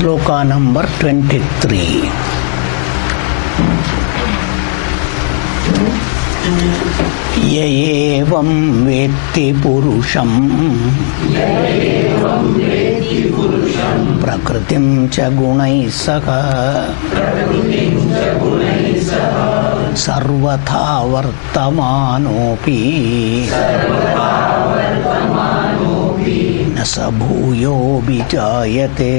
Sloka number 23. Yevam vetti purusham prakritim cha gunai saha sarvatha vartamanopi nasa bhuyo vijayate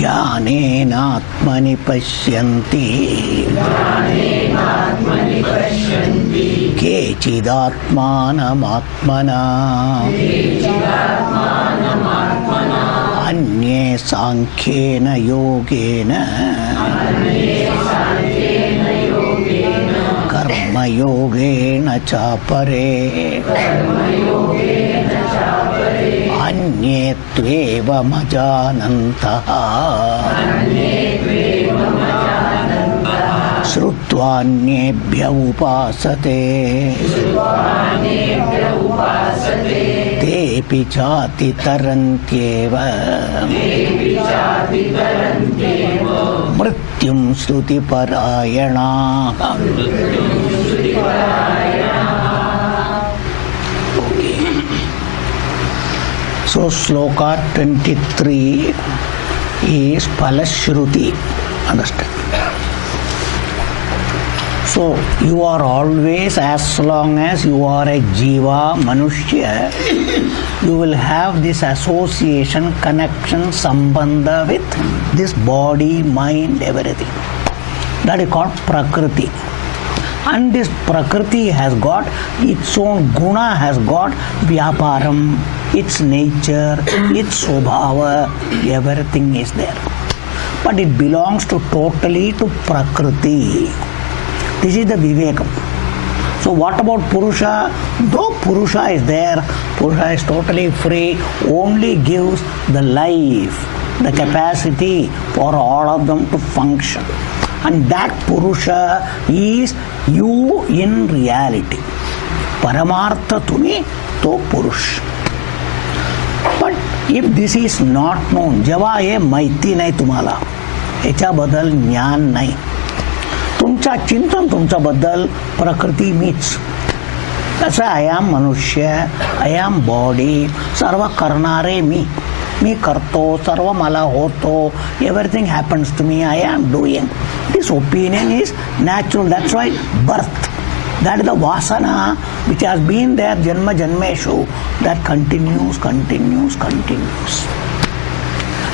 Dhyanenatmani pashyanti Kechidatmanam-atmana Anye sankhena yogena Karma yogena chapare Anye tveva majanantaha Srutvanyebhya upasate Tepi chati tarantyeva Mrityum shruti parayana So Sloka 23 is Palashruti. Understand? So you are always, as long as you are a Jiva, Manushya, you will have this association, connection, sambandha with this body, mind, everything. That is called Prakriti. And this Prakriti has got its own guna, has got Vyaparam, its nature, its Swabhava, everything is there. But it belongs totally to Prakriti. This is the Vivekam. So what about Purusha? Though Purusha is there, Purusha is totally free, only gives the life, the capacity for all of them to function. And that Purusha is you in reality. Paramartha tumi to Purush. But if this is not known, जेव्हा हे माहिती नाही तुम्हाला, याच्याबद्दल ज्ञान नाही, तुमचा चिंतन तुमच्याबद्दल प्रकृती मीच. तसं आय एम मनुष्य, आय एम बॉडी, सर्व करणारे मी करतो, सर्व मला होतो, everything happens to me, I am doing. This opinion is natural. That's why birth, that is the vasana which has been there janma janmeshu, that continues.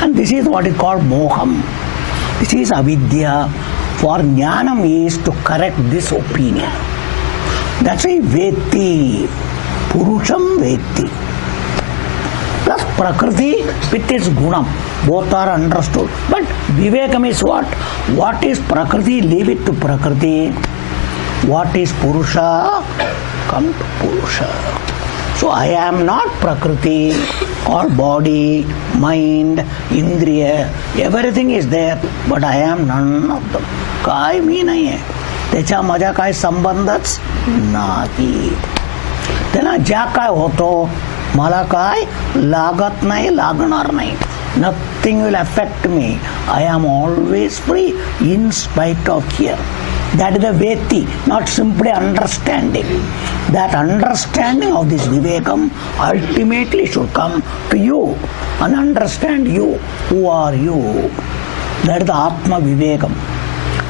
And this is what is called moham. This is avidya. For jnanam is to correct this opinion. That's why veti, purusham veti. Plus prakriti with its gunam, both are understood. But vivekam is what? What is prakriti? Leave it to prakriti. What is purusha? Come to purusha. So I am not prakriti or body, mind, indriya, everything is there, but I am none of them. काय मी नाही आहे, त्याच्या माझ्या काय संबंधच नाही. त्यांना ज्या काय होतो मला काय लागत नाही, लागणार नाही. Nothing will affect me. I am always free in spite of fear. That is the veti, not simply understanding. That understanding of this vivekam ultimately should come to you and understand you. Who are you? That is the Atma Vivekam.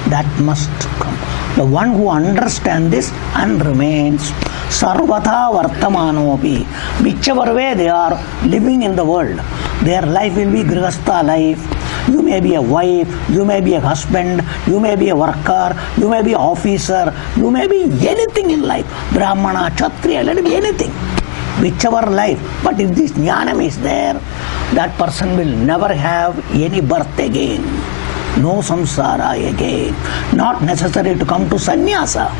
That must come. The one who understands this and remains sarvatha vartamanopi, whichever way they are living in the world, their life will be grihastha life. You may be a wife, you may be a husband, you may be a worker, you may be an officer, you may be anything in life. Brahmana, Kshatriya, let it be anything. Whichever life. But if this jnanam is there, that person will never have any birth again. No samsara again. Not necessary to come to sannyasa.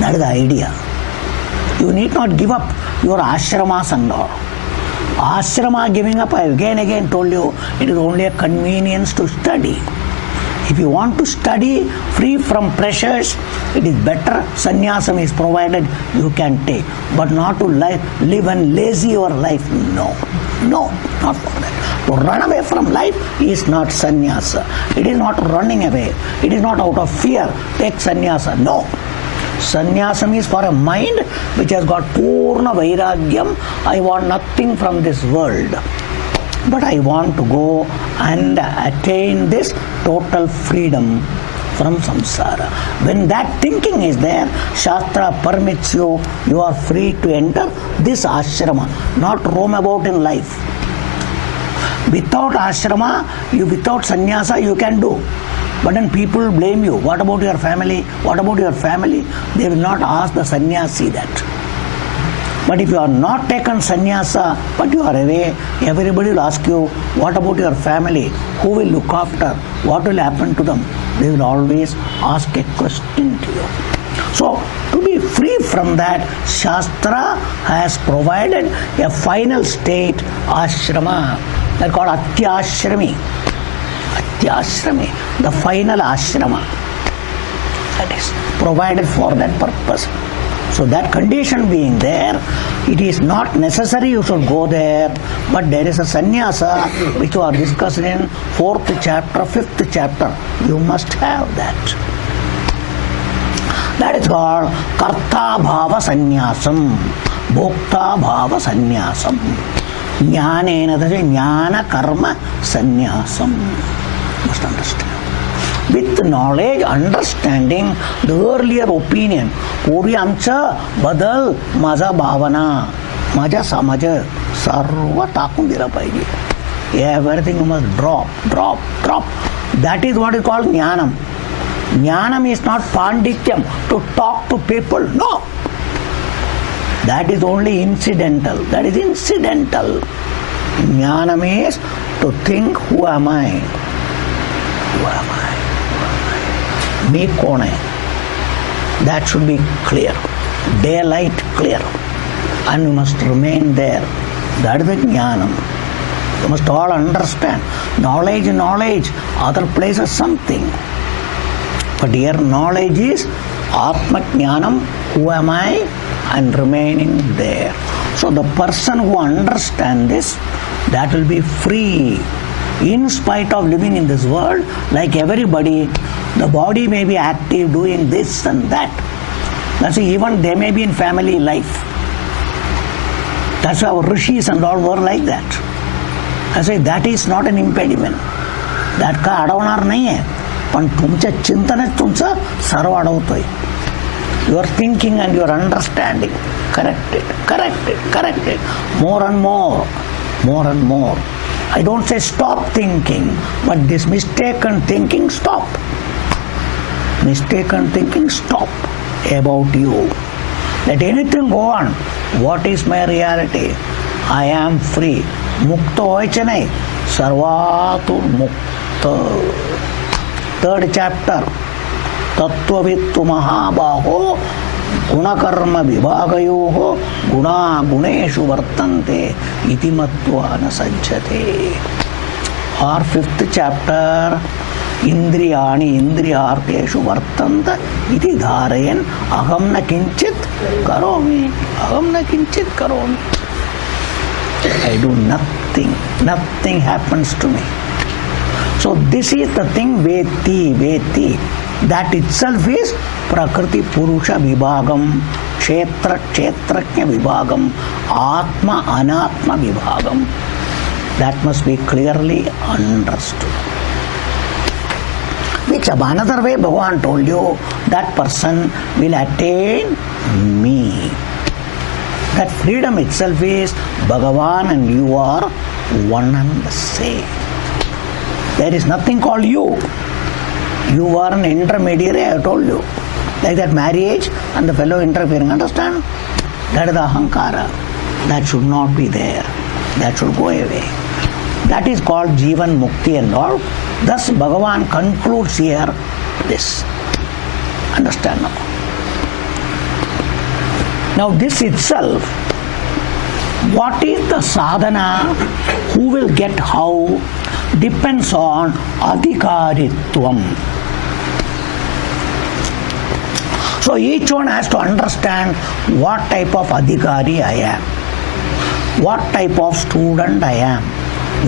That is the idea. You need not give up your ashramas and all. Ashrama giving up, I again told you, it is only a convenience to study. If you want to study free from pressures, it is better. Sannyasam is provided, you can take. But not to live and lazy your life, no. No, not for that. To run away from life is not sannyasa. It is not running away. It is not out of fear. Take sannyasa. No. Sannyasam is for a mind which has got purna vairagyam. I want nothing from this world, but I want to go and attain this total freedom from samsara. When that thinking is there, Shastra permits you, you are free to enter this ashrama, not roam about in life. Without ashrama, without sannyasa, you can do. But then people blame you. What about your family? What about your family? They will not ask the sannyasi that. But if you are not taken sannyasa, but you are away, everybody will ask you, what about your family? Who will look after? What will happen to them? They will always ask a question to you. So, to be free from that, Shastra has provided a final state, ashrama. That's called Atyashrami. Atyashrami, the final ashrama. That is provided for that purpose. So that condition being there, it is not necessary you should go there, but there is a sannyasa which you are discussed in 4th chapter, 5th chapter. You must have that. That is called karta bhava sannyasam, bhokta bhava sannyasam, jnanena, that is jnana karma sannyasam. Must understand. With knowledge, understanding, the earlier opinion, Puri Amcha, Badal, Maja Bhavana, Maja Samaja, Sarva Takun Dira Paiji. Everything you must drop. That is what is called Jnanam. Jnanam is not Pandityam, to talk to people. No. That is only incidental. That is incidental. Jnanam is to think, who am I? Who am I? Me kone. That should be clear. Daylight clear. And you must remain there. That is the jnanam. You must all understand. Knowledge, other places something. But here knowledge is Atma Jnanam, who am I? And remaining there. So the person who understands this, that will be free. In spite of living in this world, like everybody, the body may be active doing this and that. That's why even they may be in family life. That's why our rishis and all were like that. I say that is not an impediment. That का अडवणार नाहीये. पण तुमच्या चिंतनेत तुमचं सर्व अडवतोय. Your thinking and your understanding. Correct it. More and more. I don't say stop thinking, but this mistaken thinking, stop. Mistaken thinking, stop about you. Let anything go on. What is my reality? I am free. Mukta hoyche nahi. Sarvatu mukta. 3rd chapter. Tattvavittu mahabaho gunakarma vibhagayoho guna guneshu vartante iti mattva na sajjate. Or 5th chapter, indriyani indriyarteshu vartanta iti dharayan aham na kinchit karomi. I do nothing. Nothing happens to me. So this is the thing, veti. That itself is Prakriti Purusha Vibhagam, Kshetraknya Vibhagam, Atma Anatma Vibhagam. That must be clearly understood. Which another way Bhagavan told you, that person will attain me. That freedom itself is Bhagavan and you are one and the same. There is nothing called you. You are an intermediary, I have told you. Like that marriage and the fellow interfering. Understand? That is the ahankara. That should not be there. That should go away. That is called Jivan Mukti and all. Thus Bhagavan concludes here this. Understand now? Now this itself, what is the sadhana, who will get how, depends on adhikaritvam. So each one has to understand what type of adhikari I am. what type of student I am,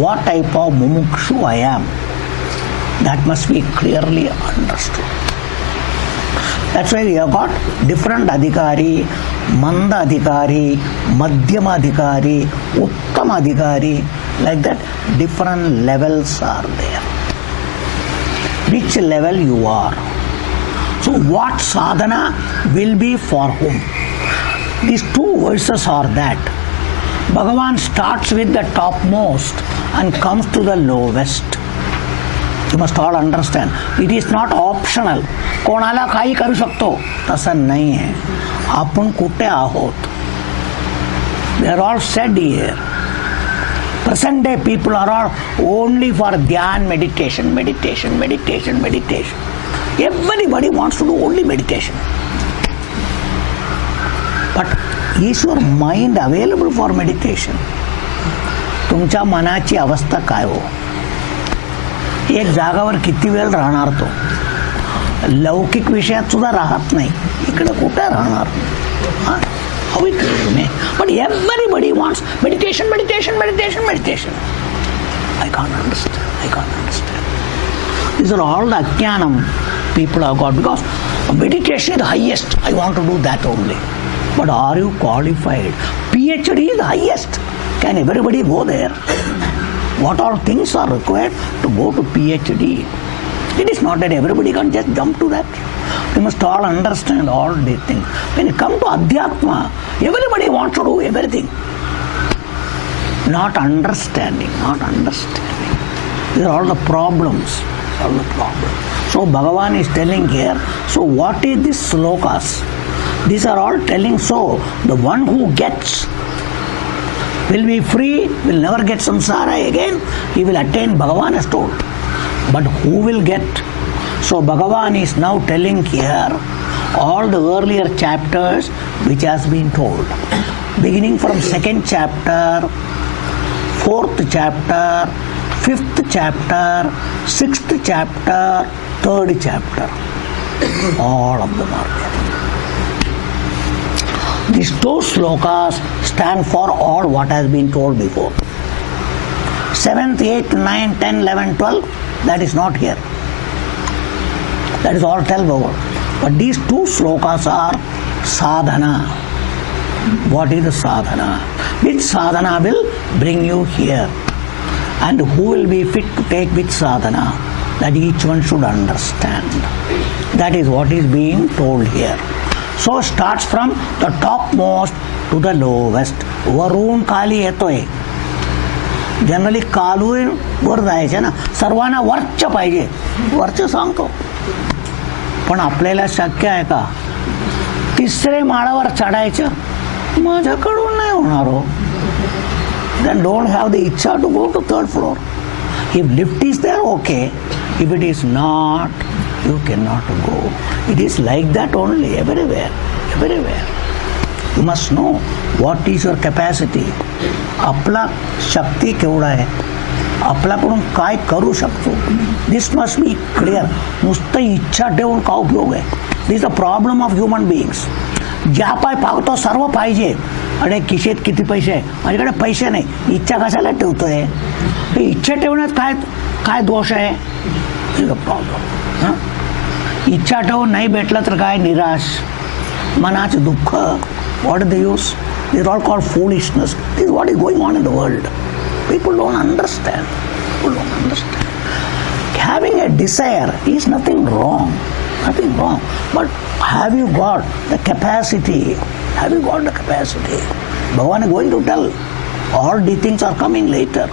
what type of mumukshu I am. That must be clearly understood. That's why we have got different adhikari, manda adhikari, madhyama adhikari, uttama adhikari, like that different levels are there. Which level you are. So what sadhana will be for whom? These two verses are that. Bhagavan starts with the topmost and comes to the lowest. You must all understand. It is not optional. कोणाला काही करू शकतो तसं नाही आहे. आपण कुठे आहोत? They are all said here. Present day people are all only for dhyan, meditation. Everybody wants to do only meditation. But is your mind available for meditation? तुमच्या मनाची अवस्था काय हो? एक जागावर किती वेळ राहणार तो? लौकिक विषयात सुद्धा राहत नाही. इकडे कुठे राहणार? How it may. But everybody wants meditation. I can't understand. These are all the ajnanam people have got, because meditation is the highest. I want to do that only. But are you qualified? PhD is the highest. Can everybody go there? What all things are required to go to PhD? It is not that everybody can just jump to that. We must all understand all these things. When you come to Adhyatma, everybody wants to do everything. Not understanding. These are all the problems. So Bhagavan is telling here, so what is this slokas? These are all telling, so the one who gets will be free, will never get samsara again, he will attain, Bhagavan has told. But who will get? So Bhagavan is now telling here all the earlier chapters which has been told. Beginning from 2nd chapter, 4th chapter, 5th chapter, 6th chapter, 3rd chapter. All of them are there. These two slokas stand for all what has been told before. 7th, 8th, 9th, 10th, 11th, 12th, that is not here. That is all 12 over. But these two slokas are sadhana. What is the sadhana? Which sadhana will bring you here? And who will be fit to take which sadhana? That each one should understand. That is what is being told here. So starts from the topmost to the lowest. Varun kali yetoy. Generally कालू वर जायचे ना, सर्वांना वरच पाहिजे, वरच सांगतो. पण आपल्याला शक्य आहे का? 3रे माळावर चढायचं माझ्याकडून नाही होणार हो. Then don't have the ichha to go to 3rd floor. If lift is there, okay. If it is not, you cannot go. It is like that only, everywhere. You must know what is your capacity. आपला शक्ती केवढा आहे, आपल्याकडून काय करू शकतो. This must be clear. नुसतं इच्छा ठेवून का उपयोग आहे? This is the problem of human beings. ज्या पाय पावतो सर्व पाहिजे. अरे खिशेत किती पैसे आहे? माझ्याकडे पैसे नाही. इच्छा कशाला ठेवतोय? इच्छा ठेवण्यात काय दोष आहे? Is the problem. इच्छा ठेवून नाही भेटलं तर काय? निराश, मनाचे दुःख. What is the use? These are all called foolishness. This is what is going on in the world. People don't understand. Having a desire is nothing wrong. But have you got the capacity? Bhagavan is going to tell. All these things are coming later.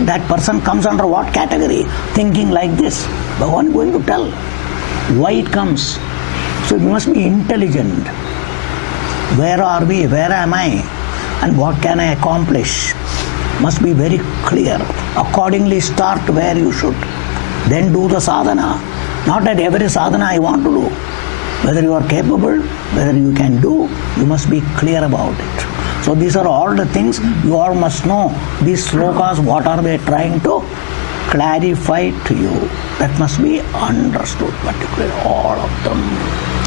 That person comes under what category? Thinking like this. Bhagavan is going to tell why it comes. So you must be intelligent. Where are we? Where am I? And what can I accomplish? Must be very clear. Accordingly start where you should. Then do the sadhana. Not that every sadhana I want to do. Whether you are capable, whether you can do, you must be clear about it. So these are all the things you all must know. These slokas, what are they trying to clarify to you? That must be understood, particularly all of them,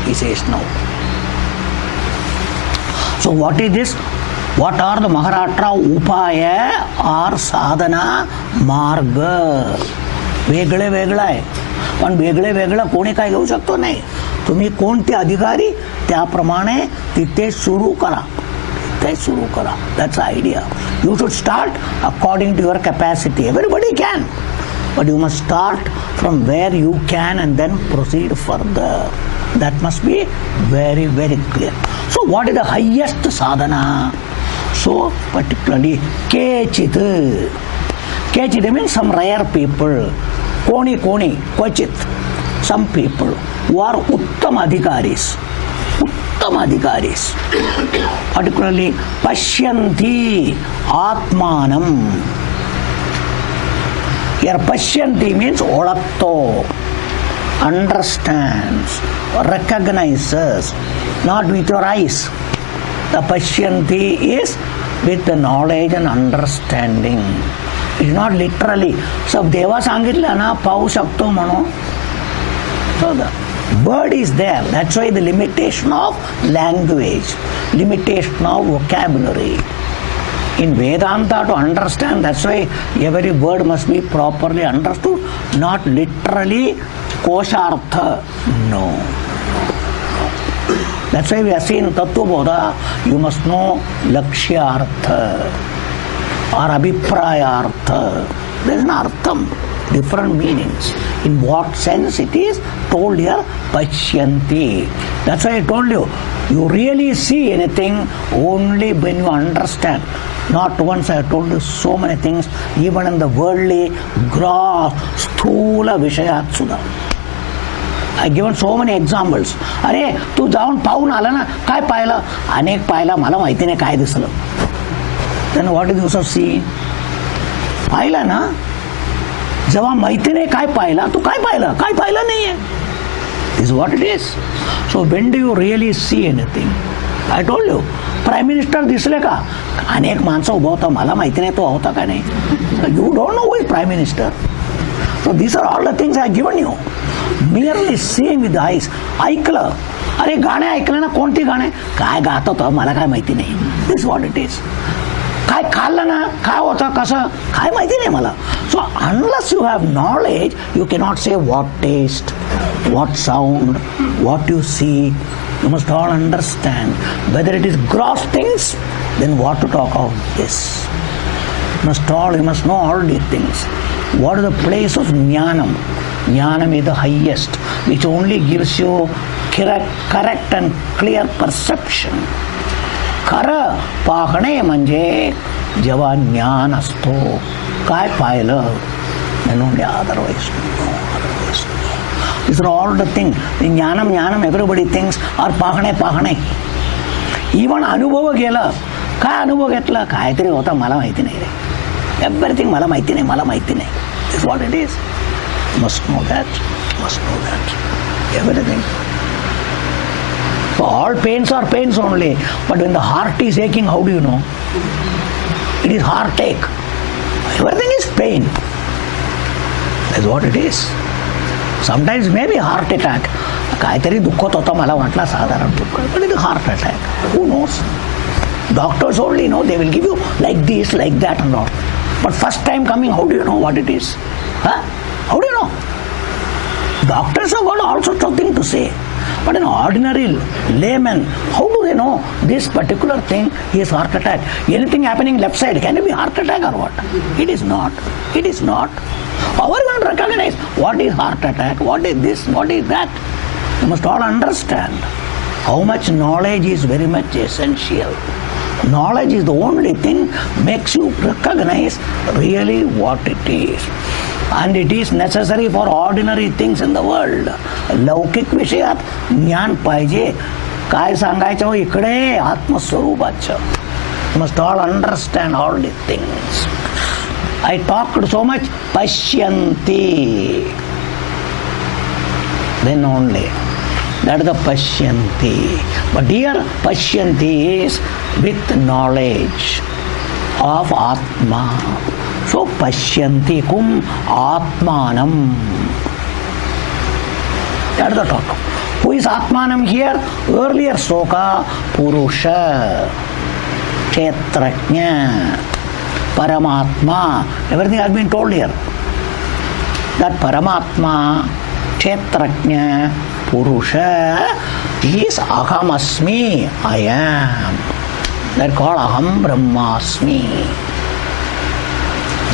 he says now. So what is this? What are the Maharashtra upaya or sadhana marga? वेगळे वेगळं आहे, पण वेगळे वेगळं कोणी काय घेऊ शकतो नाही. तुम्ही कोणते अधिकारी त्याप्रमाणे तिथे सुरू करा, तिथे सुरू करा. That's idea. You should start according to your capacity. Everybody can, but you must start from where you can and then proceed further. That must be very, very clear. So what is the highest sadhana? So particularly kechit. Kechit means some rare people. Koni, kvachit. Some people who are uttam adhikaris. Uttam adhikaris. Particularly pashyanti atmanam. Here pashyanti means olatto, understands, recognizes, not with your eyes. The pashyanti is with the knowledge and understanding. It is not literally. So देवा सांगितलं ना पाहू शकतो म्हणून. So the word is there. That's why the limitation of language, limitation of vocabulary. In Vedanta, to understand, that's why every word must be properly understood, not literally koshartha. No. That's why we have seen Tattva Bodha, you must know Lakshyartha or Abhiprayartha. There is an artham, different meanings. In what sense it is told here, Pashyanti. That's why I told you, you really see anything only when you understand. Not once I have told you so many things, even in the worldly, gross, sthula vishayat sudha. I given so many examples. अरे तू जाऊन पाहून आला ना, काय पाहिलं? अनेक पाहिलं, मला माहिती नाही काय दिसलं. Then what is the use of seeing? पाहिलं ना, जेव्हा माहिती नाही काय पाहिलं, तू काय पाहिलं? काय पाहिलं नाहीये. This is what it is. So when do you really see anything? I told you, prime minister दिसले का? अनेक माणसं उभं होतं, मला माहिती नाही तो होता का नाही. You don't know who is prime minister. So these are all the things I given you. Merely seeing with eyes. ऐकलं, अरे गाणे ऐकलं ना, कोणती गाणे? काय गात होतं मला काय माहिती नाही. This what it is. काय खाल्लं ना, काय होतं, कसं, काय माहिती नाही मला. So unless you have knowledge you cannot say what taste, what sound, what you see. You must all understand whether it is gross things, then what to talk of this. You must know all these things. What is the place of jnanam? Jnanam is the highest, which only gives you correct and clear perception. खरं पाहणे म्हणजे जेव्हा ज्ञान असतो, काय पाहिलं, and only otherwise no. These are all the things. In Jnanam, everybody thinks, or पाहणे. Even अनुभव गेलं, काय अनुभव घेतला, काहीतरी होता मला माहिती नाही रे. Everything मला माहिती नाही. This is what it is. Must know that. Everything. So all pains are pains only. But when the heart is aching, how do you know? It is heartache. Everything is pain. That's what it is. Sometimes maybe heart attack. काहीतरी दुखत होतं मला वाटलं साधारण दुःख. But it is heart attack. Who knows? Doctors only know. They will give you like this, like that and all. But first time coming, how do you know what it is? Huh? How do you know? Doctors have got all sorts of things to say. But an ordinary layman, how do they know this particular thing is heart attack? Anything happening left side, can it be heart attack or what? It is not. How are you going to recognize what is heart attack, what is this, what is that? You must all understand how much knowledge is very much essential. Knowledge is the only thing makes you recognize really what it is. And it is necessary for ordinary things in the world. लौकिक विषयात ज्ञान पाहिजे. काय सांगायचं हो इकडे आत्मस्वरूपाचं. You must all understand all these things. I talked so much pashyanti. Then only. That is the pashyanti. But here pashyanti is with knowledge of Atma. So pashyanti kum Atmanam. That is the talk. Who is Atmanam here? Earlier sloka Purusha. Kshetrajna, Paramatma. Everything has been told here. That Paramatma, Kshetrajna, Purusha is Ahamasmi, I am. That's called Aham Brahmasmi.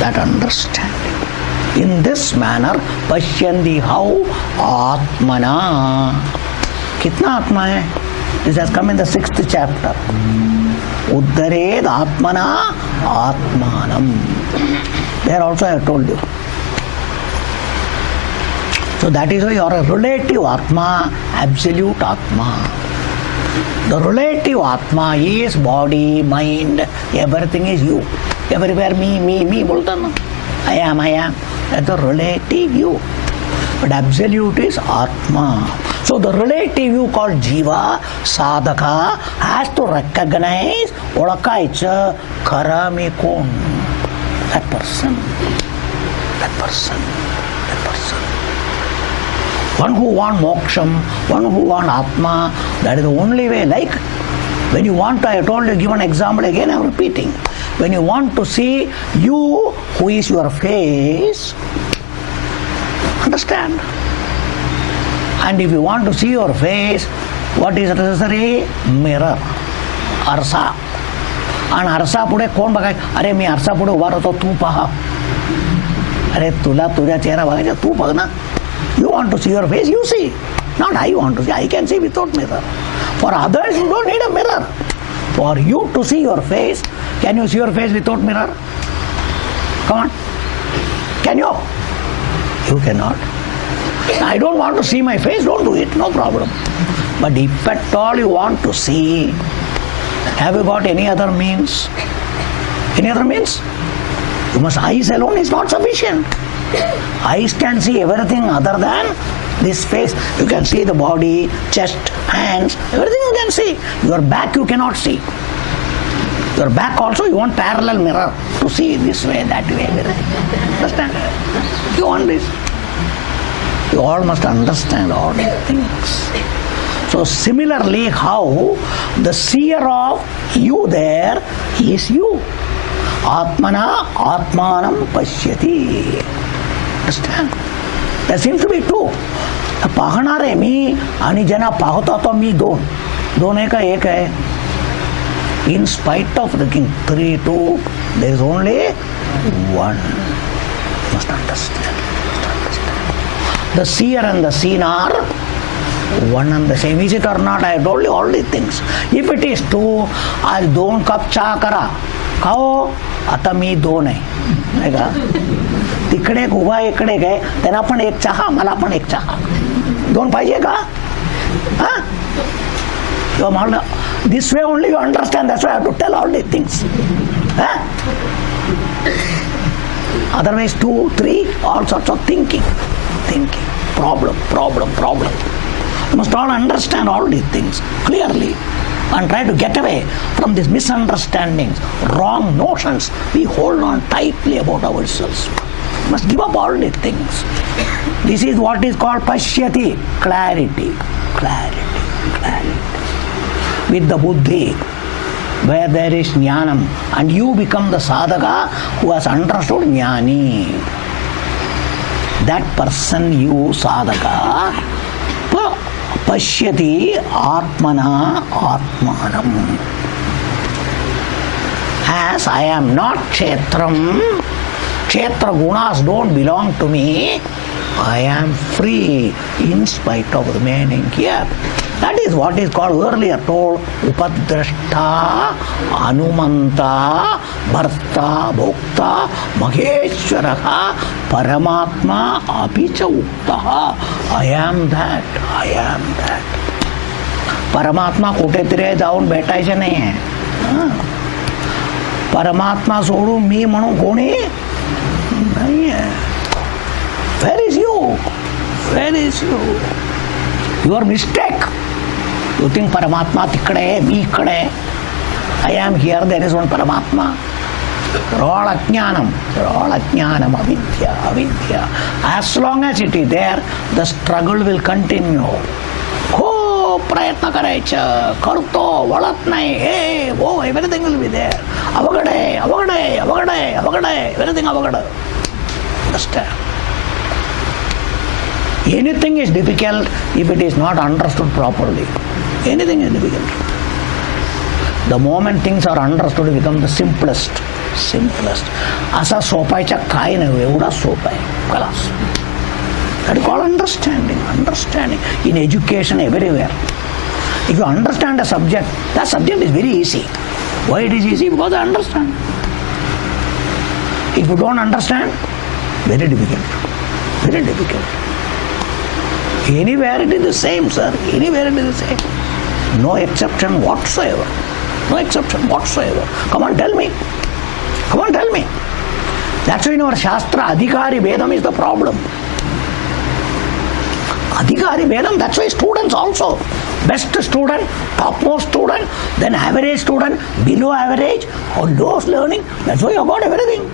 That understanding. In this manner, Pashyandi how Atmana. Kitna Atma hai? This has come in the 6th chapter. Uddared Atmana Atmanam. There also I have told you. So that is why you are a relative Atma, absolute Atma. The relative Atma is body, mind, everything is you. Everywhere me, bolta na. I am. That's the relative you. But absolute is Atma. So the relative you called Jiva, Sadhaka, has to recognize, Olakaitcha, Karami Kon. That person. One who wants moksham, one who wants Atma, that is the only way. Like when you want to, I told you, give an example again, I am repeating. When you want to see you, who is your face, understand. And if you want to see your face, what is necessary? Mirror, arsa. And arsa pude kon bagai? Are me arsa pude uba rato tu paha. Are tuja chehra bagaja tu pagna. You want to see your face, you see. Not I want to see. I can see without mirror. For others, you don't need a mirror. For you to see your face, can you see your face without mirror? Come on. Can you? You cannot. I don't want to see my face, don't do it, no problem. But if at all you want to see, have you got any other means? Any other means? You must, eyes alone is not sufficient. Eyes can see everything other than this face. You can see the body, chest, hands, everything you can see. Your back you cannot see. Your back also you want parallel mirror to see this way, that way, everything. Understand? You want this. You all must understand all these things. So similarly, how the seer of you there is you. Atmana Atmanam Pashyati. Understand? That seems to be true. पाहणारे मी आणि ज्यांना पाहता तो मी दोन आहे का एक आहे. In spite of the king 3, 2, there is only one. You must understand. The seer and the seen are one and the same. Is it or not? I told you all these things. If it is true, आज 2 cup चहा करा, खाओ, आता मी 2 आहे, नाही का? तिकडे उभा इकडे काय, त्यांना पण एक चहा, मला पण एक चहा. 2 पाहिजे का? This way only you understand. That's why I have to tell all these things. Otherwise 2, 3, all sorts of thinking. Problem. You must all understand all these things clearly and try to get away from these misunderstandings, wrong notions we hold on tightly about ourselves. You must give up all these things. This is what is called Pashyati, clarity. With the buddhi, where there is jnanam, and you become the sadhaka who has understood jnani. That person, you sadhaka, pashyati atmana atmanam. As I am not kshetram, kshetra gunas don't belong to me, I am free in spite of remaining here. That is what is called earlier told Upadrashta, Anumanta, Bharta, Bhokta, Maheshwaraha, Paramatma, Apicha Uktaha. I am that. Paramatma कुठेतरी जाऊन भेटायचे नाही आहे. परमात्मा सोडून मी म्हणून कोणी नाही आहे. Where is you? Your mistake. You think Paramatma tikade, me ikade. I am here, there is one Paramatma. You're all ajnanam, avidya. As long as it is there, the struggle will continue. Hope प्रयत्न करायचं, करतो, वळत नाही, हे वो everything will be there. अवघड आहे, अवघड आहे, अवघड आहे, अवघड आहे, एव्हरीथिंग अवघड. Understand? Anything is difficult if it is not understood properly. Anything is difficult. The moment things are understood, it becomes the simplest. असा सोपायच्या काय नाही, एवढा सोप आहे. खलास. That is called understanding. Understanding in education everywhere. If you understand a subject, that subject is very easy. Why it is easy? Because I understand. If you don't understand, very difficult. Very difficult. Anywhere it is the same, sir. Anywhere it is the same. No exception whatsoever. No exception whatsoever. Come on, tell me. Come on, tell me. That's why in our Shastra, Adhikari Vedam is the problem. Adhikari Vedam, that's why students also. Best student, topmost student, then average student, below average, or lowest learning. That's why you got everything.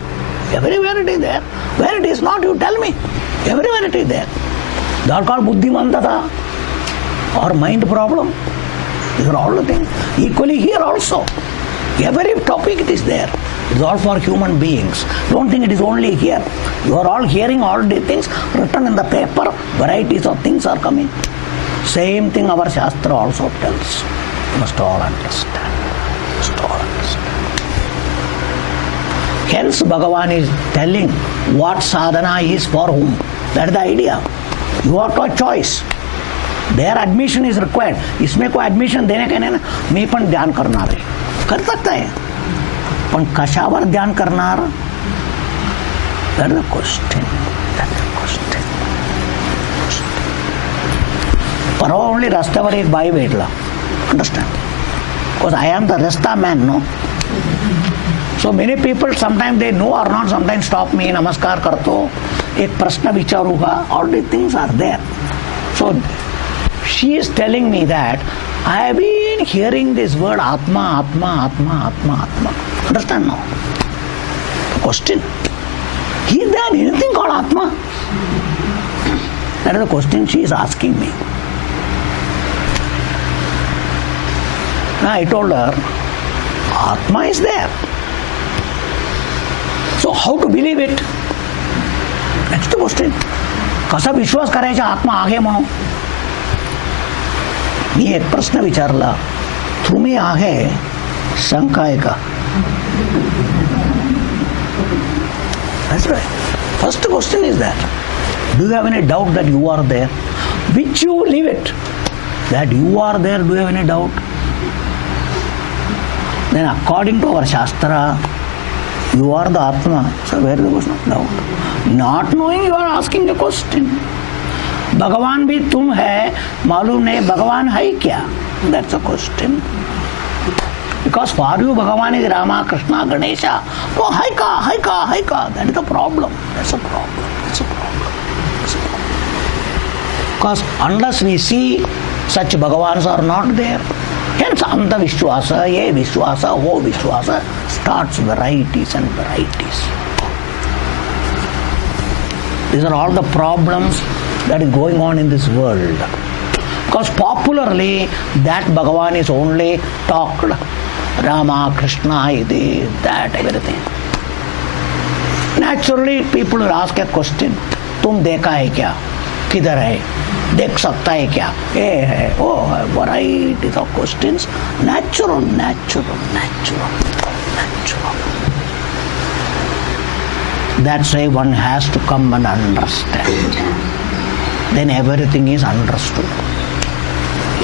Everywhere it is there. Where it is not, you tell me. Everywhere it is there. They are called buddhimantata or mind problem. These are all the things. Equally here also. Every topic it is there. It is all for human beings. Don't think it is only here. You are all hearing all the things written in the paper. Varieties of things are coming. Same thing our Shastra also tells. You must all understand. You must all understand. Hence Bhagavan is telling what sadhana is for whom. That is the idea. You have got choice. Their admission is required. इसमें कोई admission देने का नहीं ना. मी पण ध्यान करणार आहे. कर सकता है. पण कशावर ध्यान करणार? That is the question. That is the question. परवा only रस्त्यावर एक बाई भेटला. Understand? Because I am the rasta man, no? So many people sometimes they know or not, sometimes stop me, नमस्कार करतो. एक प्रश्न विचारूगा. All these things are there. So she is telling me that I have been hearing this word Atma, Atma, Atma, Atma, Atma. Understand now? The question. Is there anything called Atma? That is the question she is asking me. I told her, Atma is there. So how to believe it? Next question. कसा विश्वास करायचा आत्मा आहे म्हणून? मी एक प्रश्न विचारला, तुम्ही आहे शंका आहे का? That's right. First question is that. Do you have any doubt that you are there? Which you believe it? That you are there, do you have any doubt? Then according to our Shastra, you are the Atma. So where is the question of doubt? Not knowing, you are asking the question. भगवान भी तुम है, मालूम नहीं भगवान है क्या? That's a question. Because for you Bhagavan is Rama, Krishna, Ganesha. Oh, Haika. That is the problem. That's a problem. That's a problem. That's a problem. Because unless we see such Bhagavans are not there, hence Anta Vishwasa, Ye Vishwasa, Ho Vishwasa starts varieties and varieties. These are all the problems that is going on in this world. Because popularly that Bhagavan is only talked Rama, Krishna, that everything. Naturally people will ask a question, तुम देखा है क्या? किधर है? देख सकता है क्या? ये है, वो है, varieties of questions. Natural. That's why one has to come and understand. Then everything is understood.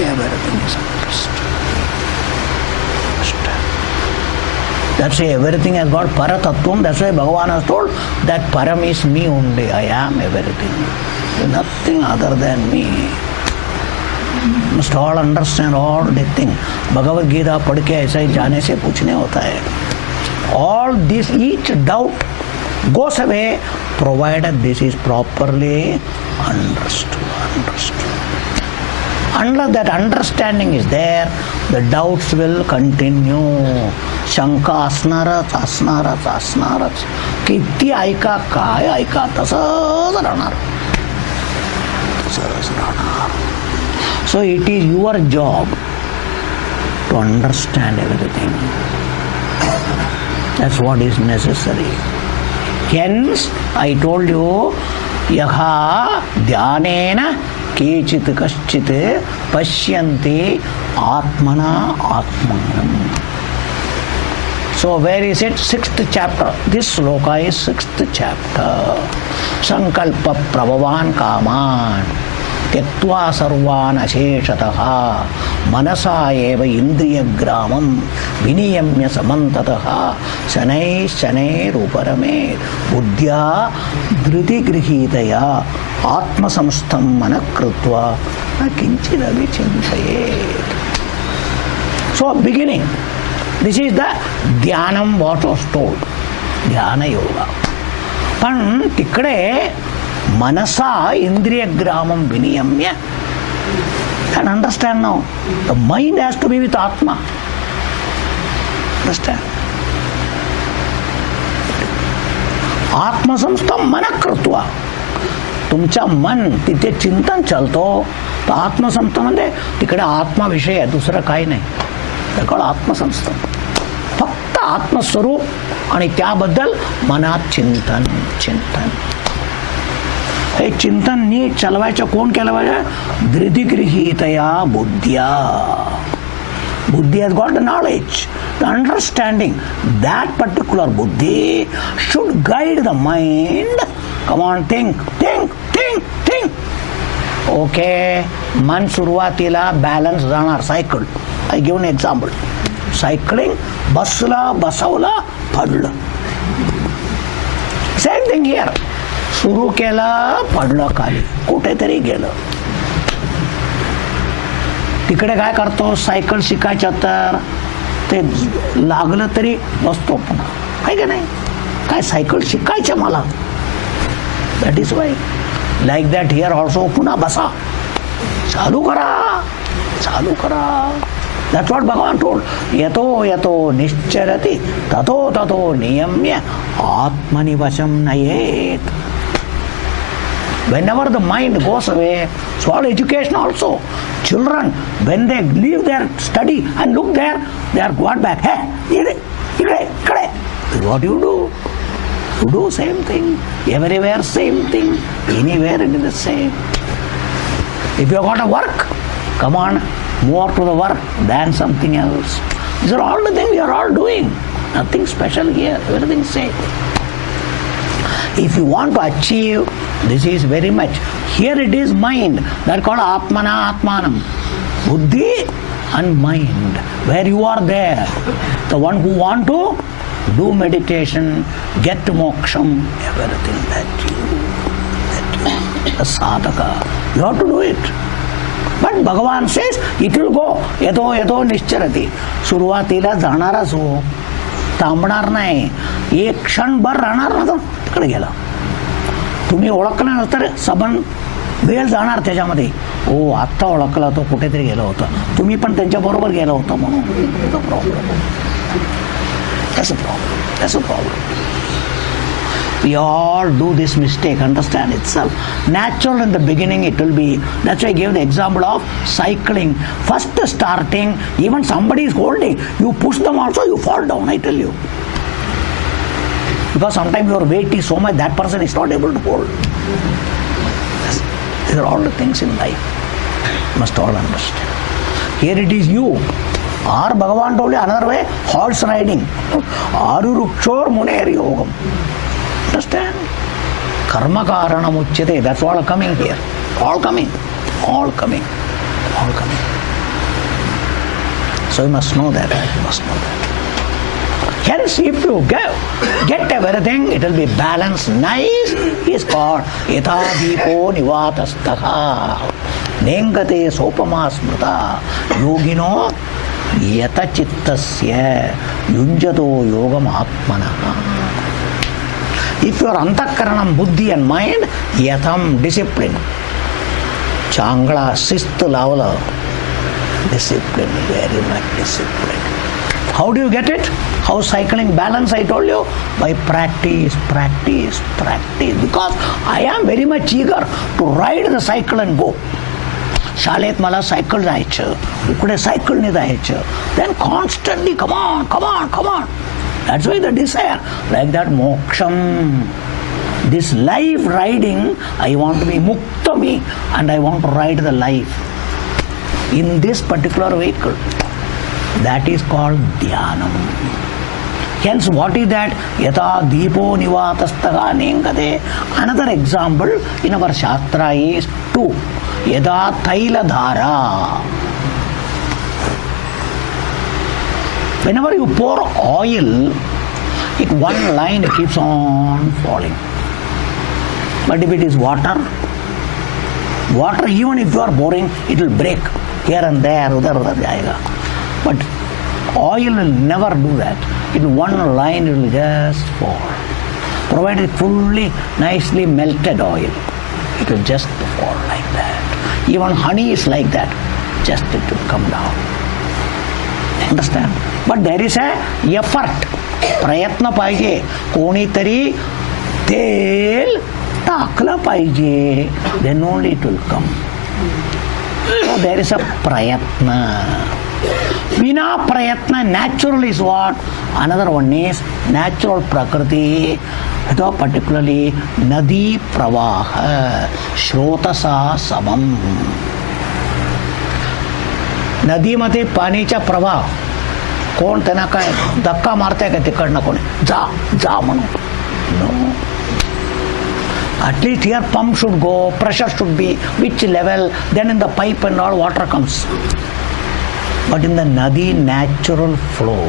Everything is understood. That's why everything has got Paratattvam. That's why Bhagavan has told that Param is me only. I am everything. Nothing other than me. You must all understand all the things. Bhagavad Gita पढ़ के ऐसा ही जाने से पूछने होता है. All this, each doubt goes away provided this is properly understood. Unless that understanding is there, the doubts will continue. शंका असणारच. किती ऐका, काय ऐका, तसंच राहणार. So it is your job to understand everything. That's what is necessary. Hence, I told you, yaha dhyanena kechit kaschit pashyanti atmana atmanam. So where is it? 6th chapter. This sloka is 6th chapter. Sankalpa prabhavan kaman त्यक्त्वा सर्वान् अशेषतः मनसा एव इन्द्रियग्रामं विनियम्य समन्ततः शनैः शनैरुपरमेत् बुद्ध्या धृतिगृहीतया आत्मसंस्थं मनः कृत्वा न किञ्चिदपि चिन्तयेत्. So beginning, this is the dhyanam what was told, dhyana yoga. पण तिकडे Manasa indriya gramam viniyamya. And understand now, the mind has to be with Atma. Understand? Atma samstam manak kritva. तुमचा मन तिथे चिंतन चालतो तर आत्मसंस्था म्हणजे तिकडे आत्मा विषय आहे, दुसरं काही नाही. त्याकडे आत्मसंस्था फक्त आत्मस्वरूप आणि त्याबद्दल मनात चिंतन चिंतन. हे चिंतन नीट चालवायचं कोण केलं पाहिजे? धृतिगृहीतया बुद्ध्या. Buddhi has got the knowledge, the understanding. That particular buddhi should guide the mind. Come on, think, think, think, think. Okay, मन सुरुवातीला बॅलन्स जाणार. Cycle, I give an example. Cycling, बसला बसवला पडलं. Same thing here. सुरू केलं पडलं खाली, कुठेतरी गेलं. तिकडे काय करतो? सायकल शिकायचं तर ते लागलं तरी बसतो पुन्हा, आहे का नाही? काय सायकल शिकायचं मला. That is why like that here also. पुन्हा बसा, चालू करा, चालू करा. That's what Bhagavan told. Yato yato nischarati tato tato niyamya atmani vasham nayet. Whenever the mind goes away, it's all education also. Children, when they leave their study and look there, they are got back. Hey, what do? You do same thing. Everywhere same thing. Anywhere it is the same. If you have got a work, come on, more to the work than something else. These are all the things we are all doing. Nothing special here. Everything same. If you want to achieve, this is very much. Here it is mind. That called Atmana Atmanam. Buddhi and mind. Where you are there. The one who want to do meditation, get to moksham, everything that you, the sadhaka. You have to do it. But Bhagavan says, it will go. Yato yato nischarati. सुरुवातीला जाणारच हो, थांबणार नाही. एक क्षणभर राहणार ना, तर तिकडे गेला. तुम्ही ओळखलं नंतर सबन वेळ जाणार त्याच्यामध्ये. ओ आत्ता ओळखला तो, कुठेतरी गेला होता. तुम्ही पण त्यांच्या बरोबर गेला होता म्हणून. That's a problem. That's a problem. We all do this mistake, understand itself. Natural in the beginning it will be. That's why I gave the example of cycling. First starting, even somebody is holding, you push them also, you fall down, I tell you. Because sometimes your weight is so much, that person is not able to hold. These are all the things in life. You must all understand. Here it is you. Or Bhagavan told you another way, horse riding. Arurukshor muner yogam. Understand? Karma karanam uchyate. That's all coming here. All coming. All coming. All coming. So you must know that. You must know that. Hence, if you get everything, it will be balanced, nice. It's called Yatha Deepo Nivatastaha Nengate Sopama Smrita Yogino Yata Chittasya Yunjato Yogam Atmana. If your antakaranam, buddhi and mind, yatham, discipline. Changla, sixth level, discipline, very much discipline. How do you get it? How cycling balance, I told you? By practice, practice, practice. Because I am very much eager to ride the cycle and go. शाळेत मला cycle जायचं, इकडे सायकलने जायचं. Then constantly, come on, come on, come on. That's why the desire, like that moksham. This life riding, I want to be muktami and I want to ride the life in this particular vehicle. That is called dhyanam. Hence, what is that? Yata deepo nivatastaha nengade. Another example in our Shastra is 2. Yada taila dhara. Whenever you pour oil, in one line it keeps on falling. But if it is water, even if you are pouring, it will break here and there, udhar jayega. But oil will never do that. In one line it will just fall. Provided fully, nicely melted oil, it will just fall like that. Even honey is like that. Just it will come down. Understand? But there is a effort. Prayatna paije. Konitari tel takla paije. Then only it will come. So there is a prayatna. Vina prayatna, natural is what? Another one is natural prakriti. Particularly nadi pravaha, shrotasa samam. नदी मध्ये पाणीचा प्रवाह कोण त्यांना काय धक्का मारताय का तिकडनं कोणी जा जा म्हणून no at least here pump should go, pressure should be which level, then in the pipe and all water comes. But in the nadi, natural flow,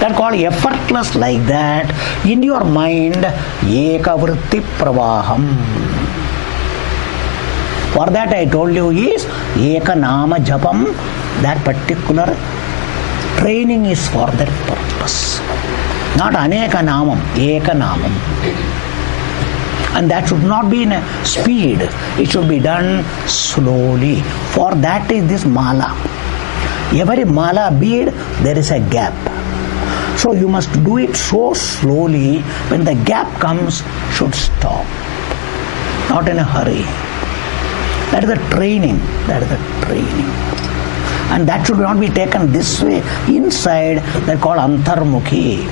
that called effortless. Like that in your mind, ekavritti pravaham. For that I told you is Eka Nama Japam. That particular training is for that purpose. Not Aneka Namam, Eka Namam. And that should not be in a speed. It should be done slowly. For that is this mala. Every mala bead, there is a gap. So you must do it so slowly. When the gap comes, should stop. Not in a hurry. That is the training. And that should not be taken this way. Inside, they are called antarmukhi.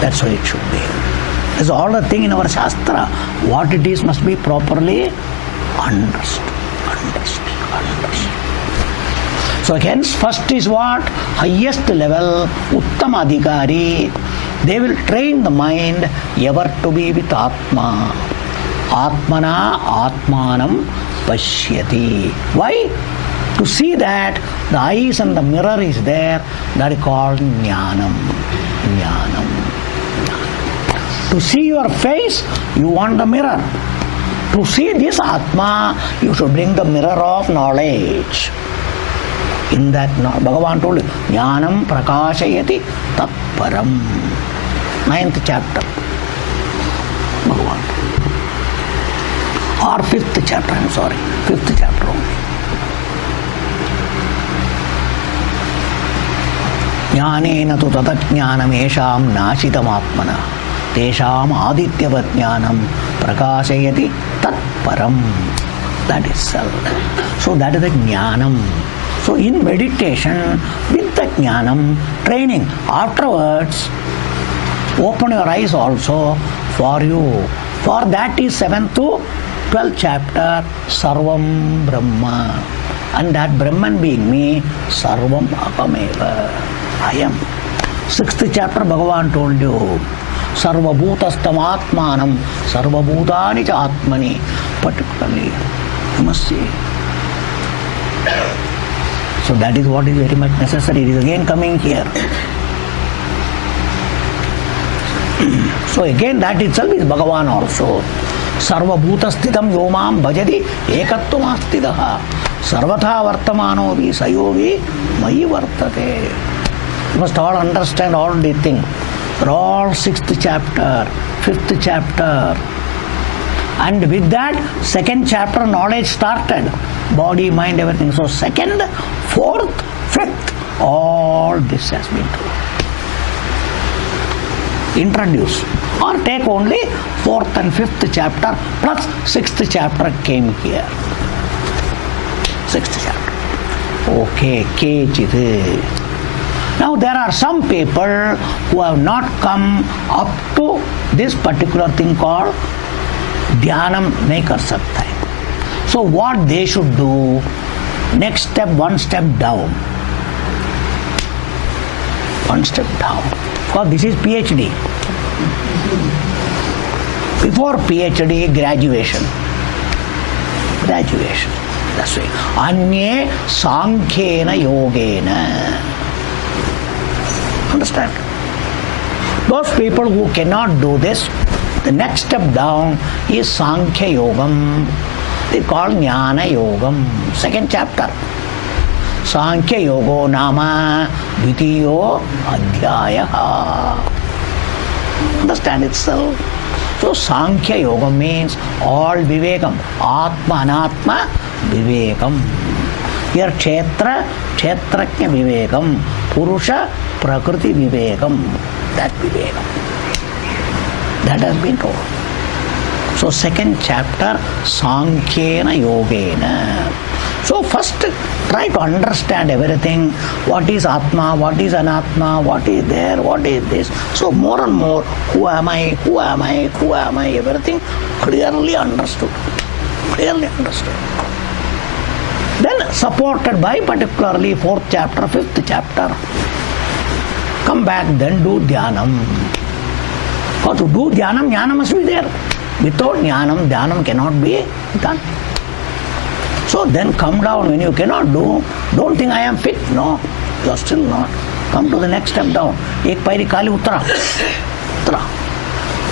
That's how it should be. That's all the thing in our Shastra. What it is must be properly understood. So hence, first is what? Highest level, Uttama Adhikari. They will train the mind ever to be with Atma. Atmana Atmanam Pashyati. Why? To see that the eyes and the mirror is there, that is called Jnanam. To see your face, you want the mirror. To see this Atma, you should bring the mirror of knowledge. In that, Bhagavan told you, Jnanam Prakashayati Tat Param. 9th chapter. Bhagavan. Or 5th chapter, I'm sorry. 5th chapter only. Jnanena tu tatat jnanam esham nashitam atmana. Tesham adityavat jnanam prakashayati tat param. That is self. So that is the jnanam. So in meditation, with the jnanam training, afterwards, open your eyes also for you. For that is 7th to 12th chapter, Sarvam Brahma. And that Brahman being me, Sarvam Akameva. I am. 6th chapter, Bhagavan told you, Sarva Bhutastam Atmanam, Sarva Bhutani cha Atmani. Particularly, you must see. So that is what is very much necessary. It is again coming here. So again that itself is Bhagavan also. Sarva bhuta sthitam yomam bhajati ekatvam astidaha. Sarvatha vartamano vi sayovi mayi vartate. You must all understand all these things. For all 6th chapter, 5th chapter. And with that, 2nd chapter knowledge started. Body, mind, everything. So 2nd, 4th, 5th, all this has been told. introduce, or take only 4th and 5th chapter plus 6th chapter came here. 6th chapter. Okay, Kechide. Now there are some people who have not come up to this particular thing called Dhyanam nahi kar sakta hai. So what they should do? Next step, one step down. One step down. Because this is PhD. Before PhD, graduation. Graduation. That's right. Anye Sankhena Yogena. Understand? Those people who cannot do this, the next step down is Sankhya Yogam. They call Jnana Yogam. 2nd chapter. Sankhya Yogo Nama Dvitiyo Adhyaya. Understand itself? So Sankhya Yoga means all Vivekam. Atma Anatma Vivekam. Here Kshetra, Kshetraknya Vivekam. Purusha, Prakriti Vivekam. That Vivekam. That has been told. So 2nd chapter, Sankhena Yogena. So first try to understand everything. What is Atma, what is Anatma, what is there, what is this. So more and more, who am I, who am I, who am I, everything clearly understood. Clearly understood. Then supported by particularly 4th chapter, 5th chapter. Come back, then do Dhyanam. Because to do Dhyanam, Jnana must be there. Without Jnanam, Dhyanam cannot be done. So then come down. When you cannot do, don't think I am fit. No, you are still not. Come to the next step down. Ek pairi kali uttara. Uttara.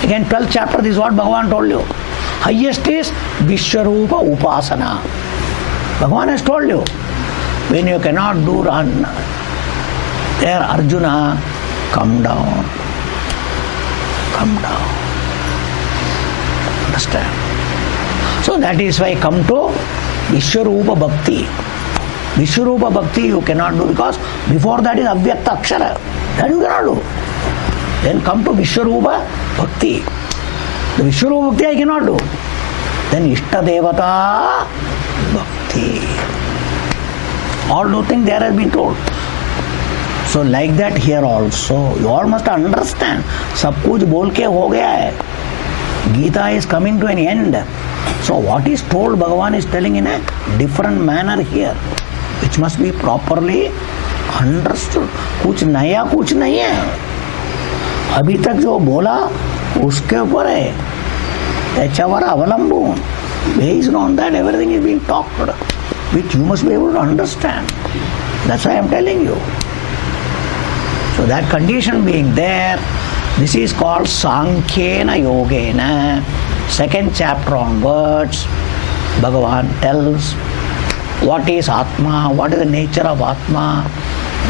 Again 12th chapter, this is what Bhagavan told you. Highest is Vishwarupa Upasana. Bhagavan has told you. When you cannot do run, there Arjuna, come down. Come down. Understand? So that is why come to Vishwarupa Bhakti. Vishwarupa Bhakti you cannot do because before that is Avyakta Akshara. That you cannot do. Then come to Vishwarupa Bhakti. The Vishwarupa Bhakti I cannot do. Then Ishta Devata Bhakti. All those things there has been told. So like that here also. You all must understand. Sab kuch bol ke ho gaya hai. Gita is coming to an end. So what is told, Bhagavan is telling in a different manner here, which must be properly understood. कुछ नया कुछ नहीं है. अभी तक जो बोला उसके ऊपर है. त्याच्यावर अवलंबून. Based on that everything is being talked, which you must be able to understand. That's why I am telling you. So that condition being there, this is called Sankhena Yogena. 2nd chapter onwards, Bhagavan tells what is Atma, what is the nature of Atma,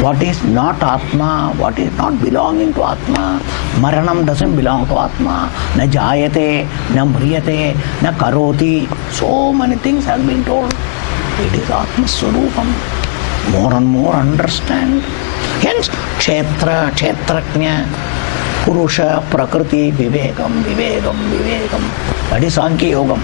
what is not Atma, what is not belonging to Atma. Maranam doesn't belong to Atma. Na jayate, na mriyate, na karoti. So many things have been told. It is Atma Swarupam. More and more understand. Hence, Kshetra, Kshetraknya, Purusha, Prakriti, Vivekam, Vivekam, Vivekam. That is Sankhya Yogam.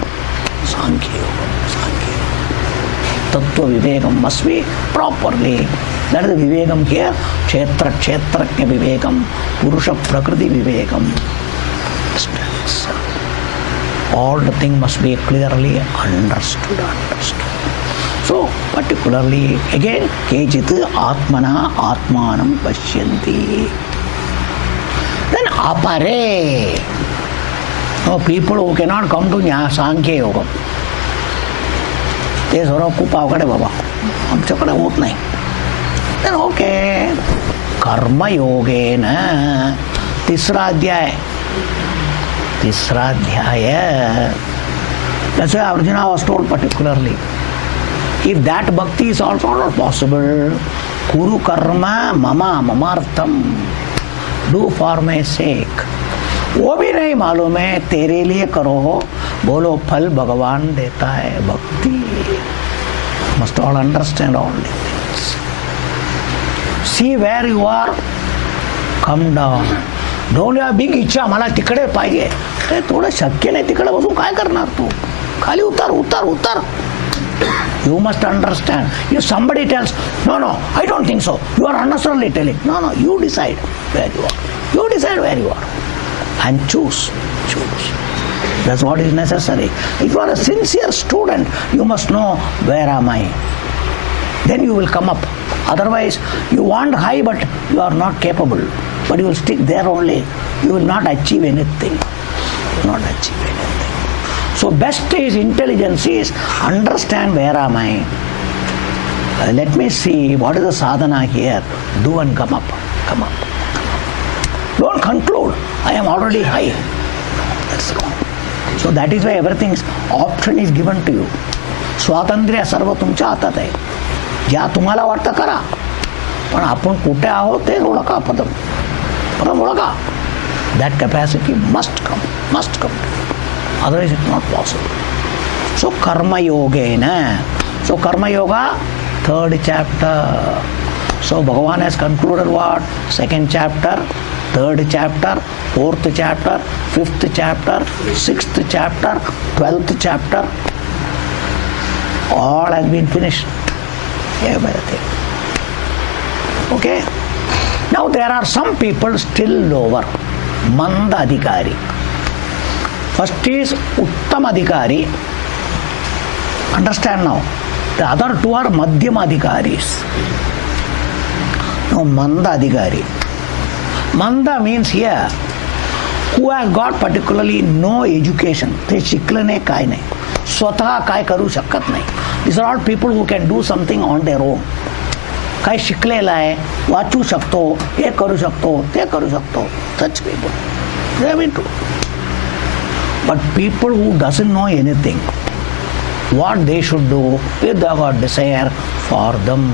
Sankhya Yogam, Sankhya Yogam. Tattva Vivekam must be properly. That is the Vivekam here. Kshetra, Kshetraknya Vivekam, Purusha, Prakriti, Vivekam. All the things must be clearly understood. So, particularly, again, Kechit Atmana Atmanam Pashyanti. Then Apare. No, people who cannot come to Sankhya Yoga. They say, Kupa Baba. Amchakade hot nahi. Then okay. Karma Yogena. Tisra Adhyaya. Tisra Adhyaya. That's why Arjuna was told particularly. If that bhakti is also not possible, Kuru karma mama mamartham. Do for my sake. वो भी नहीं मालूम है तेरे लिए करो बोलो फल भगवान देता है भक्ति. Must all understand all these things. See where you are, come down. Don't have big इच्छा मला तिकडे पाहिजे. ते थोडं शक्य नाही, तिकडे बसून काय करणार तू? खाली उतर उतर उतर. You must understand. If somebody tells, no, I don't think so, you are unnecessarily telling. No, you decide where you are. You decide where you are. And choose. That's what is necessary. If you are a sincere student, you must know, where am I? Then you will come up. Otherwise, you want high, but you are not capable. But you will stick there only. You will not achieve anything. So best is intelligence is understand, where am I? Let me see what is the sadhana here. Do and come up. Don't conclude, I am already high. That's all. So that is why everything's option is given to you. स्वातंत्र्य सर्व तुमच्या हातात आहे. ज्या तुम्हाला वाटतं करा, पण आपण कुठे आहोत ते ओळखा. पदम ओळखा. That capacity must come. Otherwise it's not possible. So karma yogena. So karma yoga, 3rd chapter. So Bhagavan has concluded what? 2nd chapter, 3rd chapter, 4th chapter, 5th chapter, 6th chapter, 12th chapter. All has been finished. Everything. Okay. Now there are some people still lower. Manda Adhikari. First is Uttam Adhikari. Understand now. The other two are Madhyam Adhikaris. Now Manda Adhikari. Manda means here who has got particularly no education. ते शिकले नाही, काय नाही, स्वतः काय करू शकत नाही. These are all people who can do something on their own. काय शिकलेला आहे, वाचू शकतो, हे करू शकतो, ते करू शकतो. Such people. They have been true. But people who doesn't know anything, what they should do, if they got desire for them.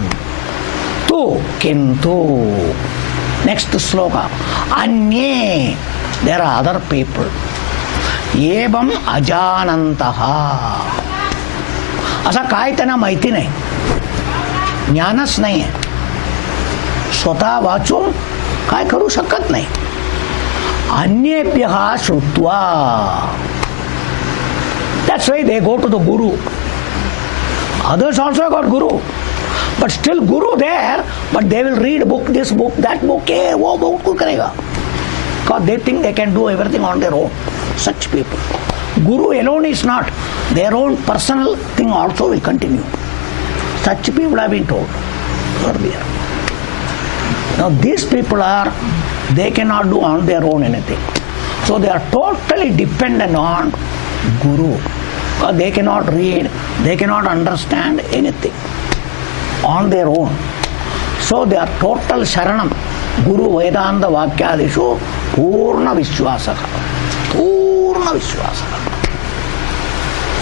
Tu kintu. Next sloka. Anye. There are other people. Evam ajanantaha. असा काय त्यांना माहिती नाही, ज्ञानच नाही आहे, स्वतः वाचून काय करू शकत नाही. अन्येभ्यः श्रुत्वा. That's why they go to the guru. Others also got guru, but still guru there, but they will read book, this book, that book. वो book को करेगा, because they think they can do everything on their own. Such people. Guru alone is not. Their own personal thing also will continue. Such people have been told earlier. Now these people are, they cannot do on their own anything. So they are totally dependent on Guru. Because they cannot read, they cannot understand anything on their own. So they are total Sharanam. Guru Vedanta Vakyadishu Purna Vishwasaka. Purna Vishwasaka.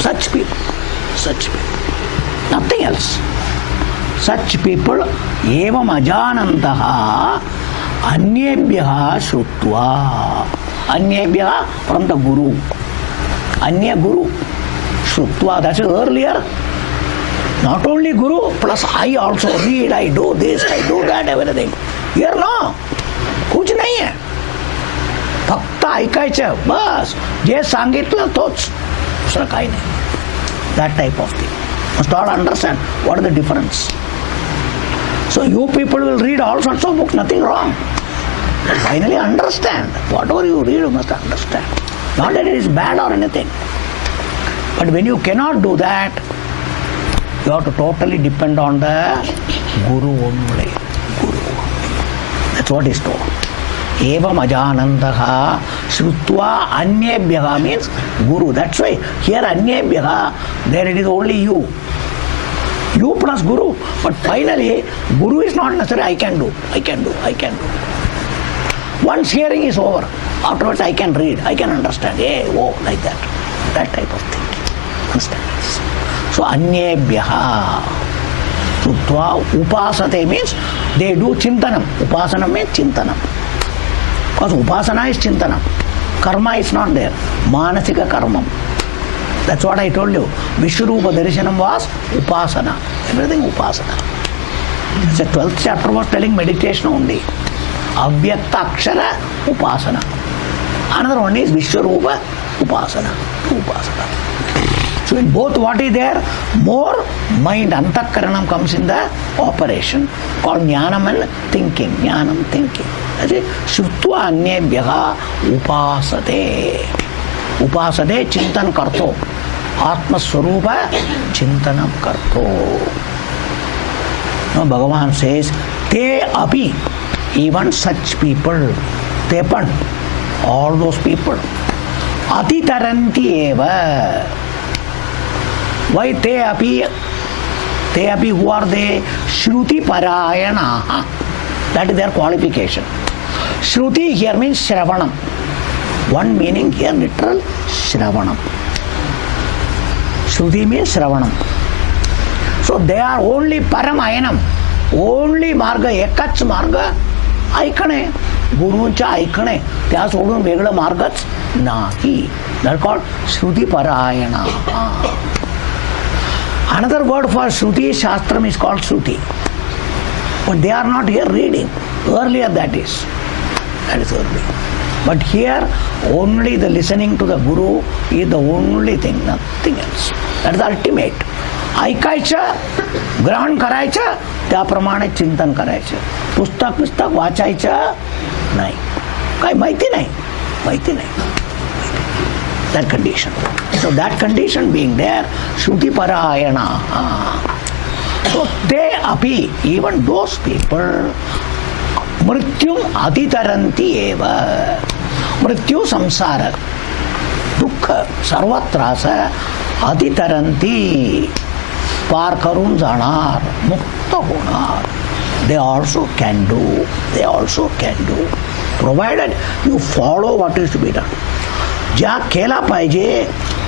Such people. Nothing else. Such people evam ajanantaha anyebhyaha shrutva. Anyebhyaha from the Guru. Anya Guru shrutva. That's earlier. Not only Guru, plus I also read, I do this, I do that, everything. Here no. कुछ नाही आहे. फक्त ऐकायचं बस. जे सांगितलं तोच. दुसरं काही नाही. That type of thing. Must all understand what is the difference. So you people will read all sorts of books, nothing wrong. But finally understand. Whatever you read, you must understand. Not that it is bad or anything. But when you cannot do that, you have to totally depend on the Guru only. That's what is told. Evam ajanantaha shrutva anyebhyaha means Guru. That's why here anyebhyaha, there it is only you. You plus Guru. But finally, Guru is not necessary. I can do. Once hearing is over, afterwards I can read, I can understand. Like that. That type of thing. Understand this? So anyebhyaha shrutva upasate means they do chintanam. Upasana means chintanam. Because upasana is chintanam. Karma is not there. Manasika karmam. That's what I told you. Vishwarupa darshanam was upasana. Everything upasana. The 12th chapter was telling meditation only. Avyakta Akshara Upasana. Another one is Vishwarupa Upasana. So in both what is there? More mind, Antakaranam comes in the operation called Jnanam and thinking. Jnanam thinking. That is Shrutva Anyebhyaha Upasate. Upasate Chintan Karto. Atma Swarupa Chintanam Karto. Now Bhagavan says, Te api, even such people, Tepan, all those people, Atitaranti eva. Why te api? Te api, who are they? Shruti Parayanaha. That is their qualification. Shruti here means Shravanam. One meaning here literal Shravanam. Shruti means Shravanam. So they are only Paramayanam. Only Marga, Ekach Marga, Aikane. Gurucha Aikane. त्या सोडून वेगळं मार्गच नाही. That is called Shruti Parayana. Another word for Shruti Shastram is called Shruti. But they are not here reading. Earlier that is. That is early. But here only the listening to the Guru is the only thing, nothing else. That is ultimate. ऐकायचं, ग्रहण करायचं, त्याप्रमाणे चिंतन करायचं. पुस्तक वाचायचं नाही. काय माहिती नाही. That condition. So that condition being there, Shruti Parayana. So they api, even those people, Mrityum Aditaranti eva. Mrityu samsara. Dukha sarvatrasa Aditaranti. पार करून जाणार, मुक्त होणार. They also can do. Provided you follow what is to be done. ज्या केला पाहिजे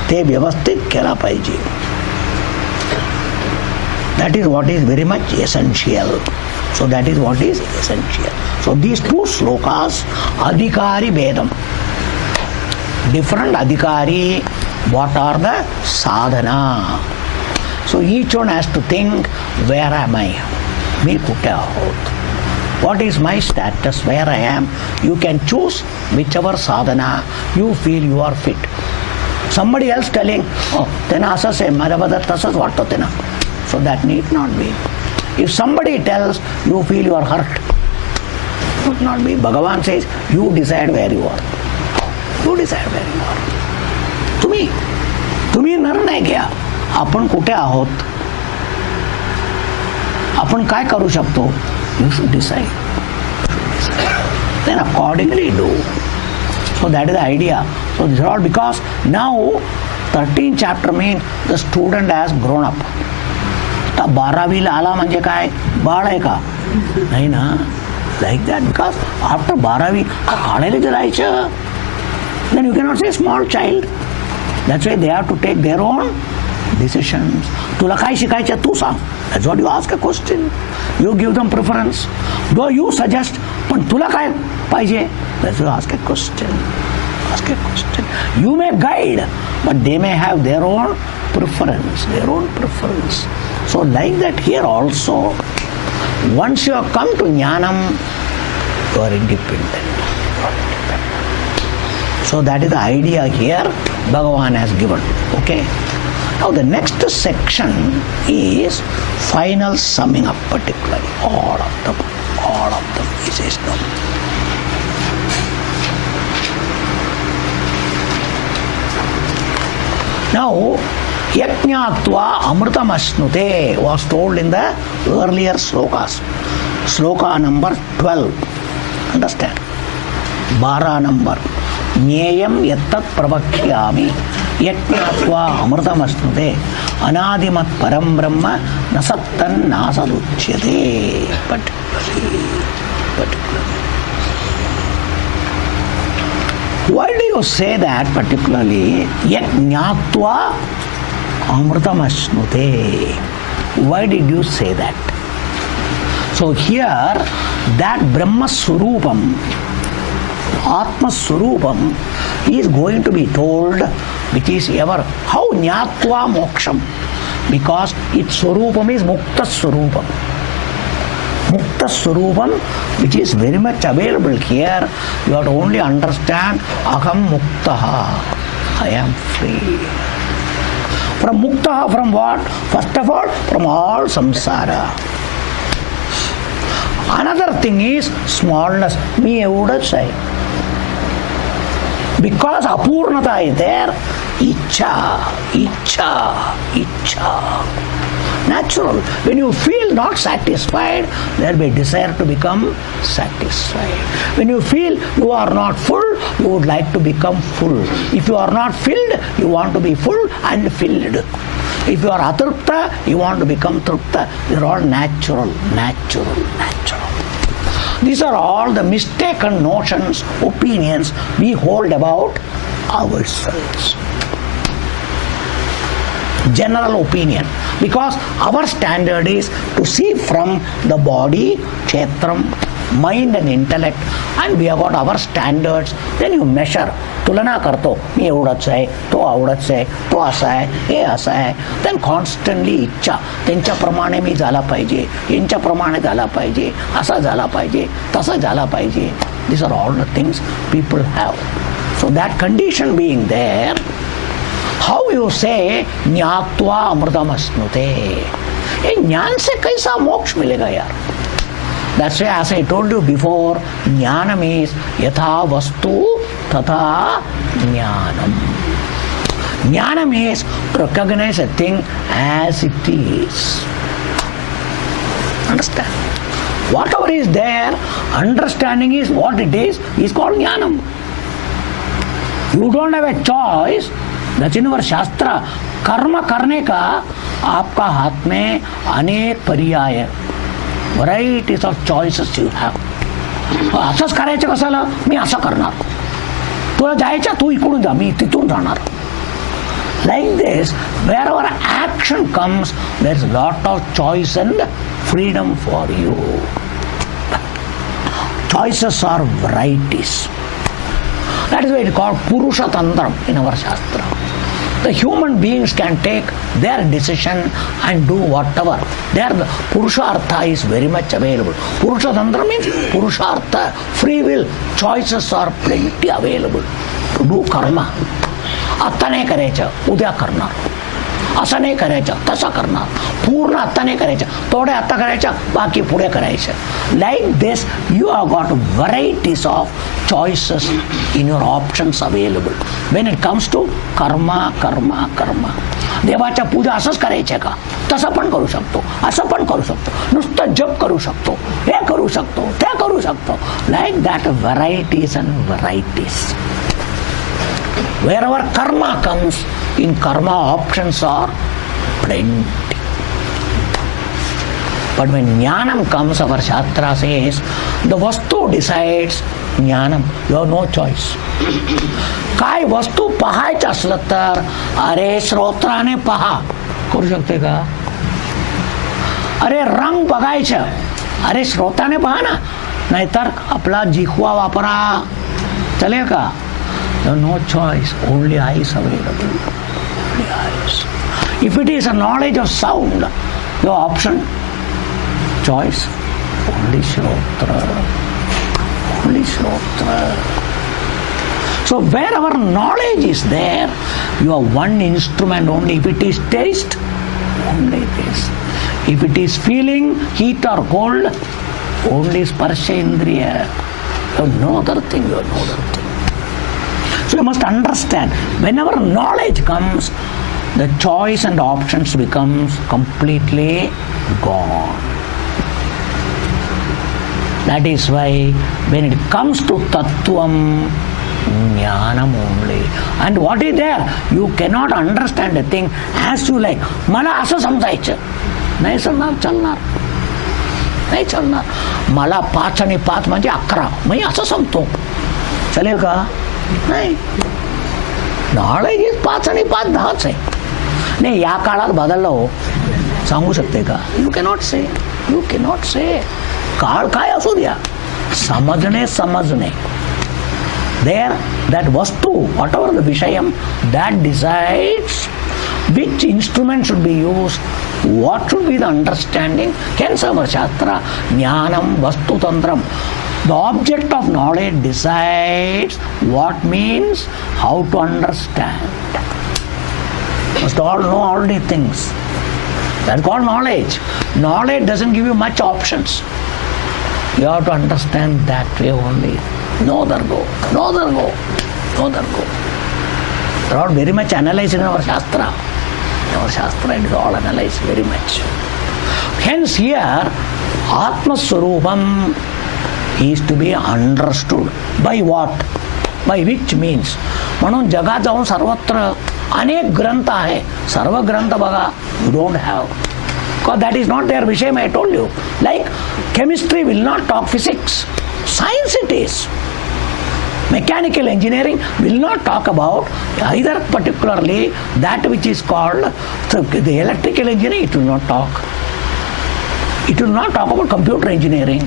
ते व्यवस्थित केला पाहिजे. That is what is very much essential. So that is what is essential. So these two slokas, Adhikari Vedam. Different Adhikari, what are the sadhana? So each one has to think, where am I? Me kutte ahot. What is my status, where I am? You can choose whichever sadhana you feel you are fit. Somebody else telling, oh, tena asas hai, madhavada tasas vatto tena. So that need not be. If somebody tells you feel you are hurt, would not be. Bhagavan says, you decide where you are. तुम्ही निर्णय घ्या. आपण कुठे आहोत, आपण काय करू शकतो. You should decide. Then accordingly do. So that is the idea. So this is all because now 13th chapter means the student has grown up. आता 12वीला आला म्हणजे काय, बाळ आहे का? नाही ना. Like that, because after 12वी कॉलेजला जायचं. Then you cannot say small child. That's why they have to take their own decisions. तुला काय शिकायचं तू सांग. That's what you ask a question. You give them preference. Though you suggest, पण तुला काय पाहिजे? That's why you ask a question. You may guide, but they may have their own preference. So like that here also, once you have come to Jnanam, you are independent. So that is the idea here Bhagavan has given. Okay. Now the next section is final summing up, particularly all of them he says no. Now Yajñātva Amritamasnute was told in the earlier slokas. Sloka number 12. Understand? 12 number. Nyayam yattat pravakhyami Yajñātva Amritamasnute Anadimat Param Brahma Nasattan Nasaduchyate. Particularly. Why do you say that particularly? Yajñātva Amritamasnute. Why did you say that? So here, that Brahma Swarupam, Atma Swarupam is going to be told, which is ever, how Jnātva Moksham? Because its Swarupam is Mukta Swarupam. Mukta Swarupam, which is very much available here. You have to only understand Aham Muktaha. I am free. From Muktaha, from what? First of all, from all samsara. Another thing is smallness. Me evada say. Because apurnata is there, icha. Natural. When you feel not satisfied, there will be desire to become satisfied. When you feel you are not full, you would like to become full. If you are not filled, you want to be full and filled. If you are atrupta, you want to become trupta. These are all natural. These are all the mistaken notions, opinions we hold about ourselves. General opinion. Because our standard is to see from the body, kshetram, mind and intellect, and we have got our standards. Then you measure. तुलना करतो मी एवढंच आहे तो आवडच आहे तो असा आहे हे असं आहे then constantly इच्छा त्यांच्याप्रमाणे मी झाला पाहिजे यांच्याप्रमाणे झाला पाहिजे असा झाला पाहिजे तसा झाला पाहिजे. These are all the things people have. So that condition being there, how you say ज्ञात्वा अमृतम अश्नुते, ये ज्ञान से कैसा मोक्ष मिलेगा यार? That's why, as I told you before, jnanam is yatha vastu tatha jnanam. Jnanam is to recognize a thing as it is. Understand? Whatever is there, understanding is what it is called jnanam. You don't have a choice. That's in our Shastra. Karma करने का आपका हाथ में अनेक पर्याय है. Varieties of choices you have. असंच करायचं कशाला? मी असं करणार. तुला जायचं तू इकडून जा, मी तिथून जाणार. Like this, wherever action comes, there is a lot of choice and freedom for you. Choices are varieties. That is why it is called Purusha Tantram in our Shastra. The human beings can take their decision and do whatever. There the Purushartha is very much available. Purusha Tantra means Purushartha, free will, choices are plenty available to do karma. आता नाही करायचं उद्या करणार, असं नाही करायचं तसं करणार, पूर्ण आता नाही करायचं थोडे आता करायचं बाकी पुढे करायचं. Like this you have got varieties of choices in your options available when it comes to karma. देवाच्या पूजा असंच करायचं का? तसं पण करू शकतो, असं पण करू शकतो, नुसतं जप करू शकतो, हे करू शकतो, ते करू शकतो. Like that varieties and varieties. Wherever karma comes, in karma options are plenty. But when jnanam comes, our Shastra says, the vastu decides jnanam. You have no choice. काय वस्तू पाहायचं असलं तर अरे श्रोत्राने पहा, करू शकते का? अरे रंग बघायचं, अरे श्रोताने पहा ना, नाहीतर आपला जिह्वा वापरा, चलेल का? No choice, only eyes available. Only eyes. If it is a knowledge of sound, your option, choice, only Shrotra. Only Shrotra. So wherever knowledge is there, you have one instrument only. If it is taste, only this. If it is feeling, heat or cold, only Sparsha Indriya. You have no other thing, you have no other thing. So you must understand, whenever knowledge comes, the choice and options becomes completely gone. That is why when it comes to Tattvam, Jnanam only. And what is there? You cannot understand a thing as you like. मला असं समजायचं. नाही चालणार. नाही चालणार. मला 5 आणि 5 म्हणजे 11. मी असं समजतो. चालेल का? नाही. नॉलेज 5 आणि 5 10च आहे. नाही या काळात बदललं हो, सांगू शकते का? यू कॅनॉट से. काळ काय असू द्या, समजणे. There, that vastu, whatever the vishayam, that decides which instrument should be used, what should be the understanding. Hence our Shastra, Jnanam Vastu Tantram. The object of knowledge decides what means, how to understand. Must all know all these things. That's called knowledge. Knowledge doesn't give you much options. You have to understand that way only. No other go. No other go. No other go. They are very much analyzed in our Shastra. Our Shastra is all analyzed very much. Hence here, Atma Swarupam is to be understood. By what? By which means? म्हणून जगात जाऊन सर्वत्र अनेक ग्रंथ आहे. सर्व ग्रंथ बघा, you don't have. Because that is not their विषय, I told you. Like chemistry will not talk physics. Science it is. Mechanical engineering will not talk about either particularly that which is called the electrical engineering. It will not talk. It will not talk about computer engineering.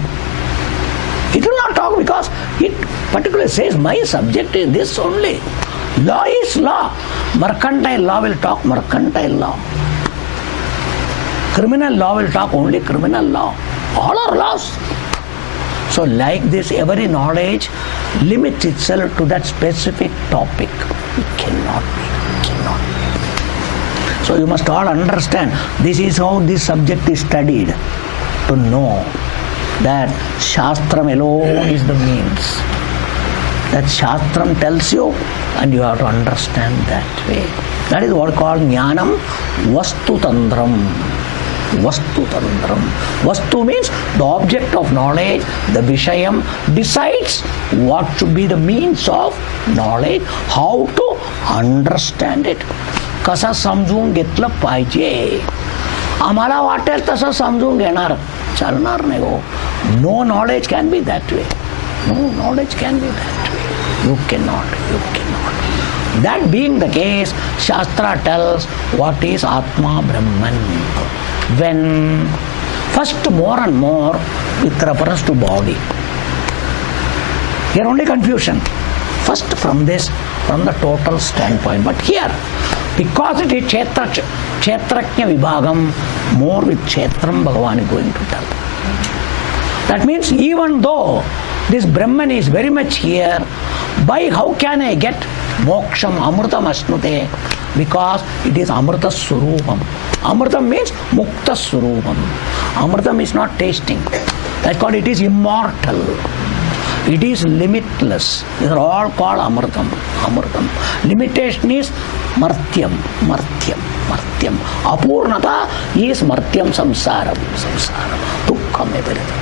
It will not talk because it particularly says my subject is this only. Law is law. Mercantile law will talk mercantile law. Criminal law will talk only criminal law. All are laws. So like this, every knowledge limits itself to that specific topic. It cannot be. Cannot be. So you must all understand, this is how this subject is studied. To know that Shastram alone is the means. That Shastram tells you and you have to understand that way. That is what called Jnanam Vastu Tantram. Vastu Tantram. Vastu means the object of knowledge, the Vishayam decides what should be the means of knowledge, how to understand it. कसं समजून घेतलं पाहिजे. आम्हाला वाटेल तसं समजून घेणार चालणार नाही हो. No knowledge can be that way. No knowledge can be that way. You cannot. That being the case, Shastra tells what is Atma Brahman. When first more and more with reference to body. Here only confusion. First from the total standpoint. But here, because it is Kshetraknya Vibhagam, more with Kshetram Bhagavan is going to tell. That means even though this Brahman is very much here, by how can I get moksham, amrutam asnute? Because it is amrita swarupam. Amritam means mukta swarupam. Amritam is not tasting. That's called it is immortal. It is limitless. These are all called amritam. Amritam. Limitation is martyam. Apurnata is martyam samsaram. Dukkham everything.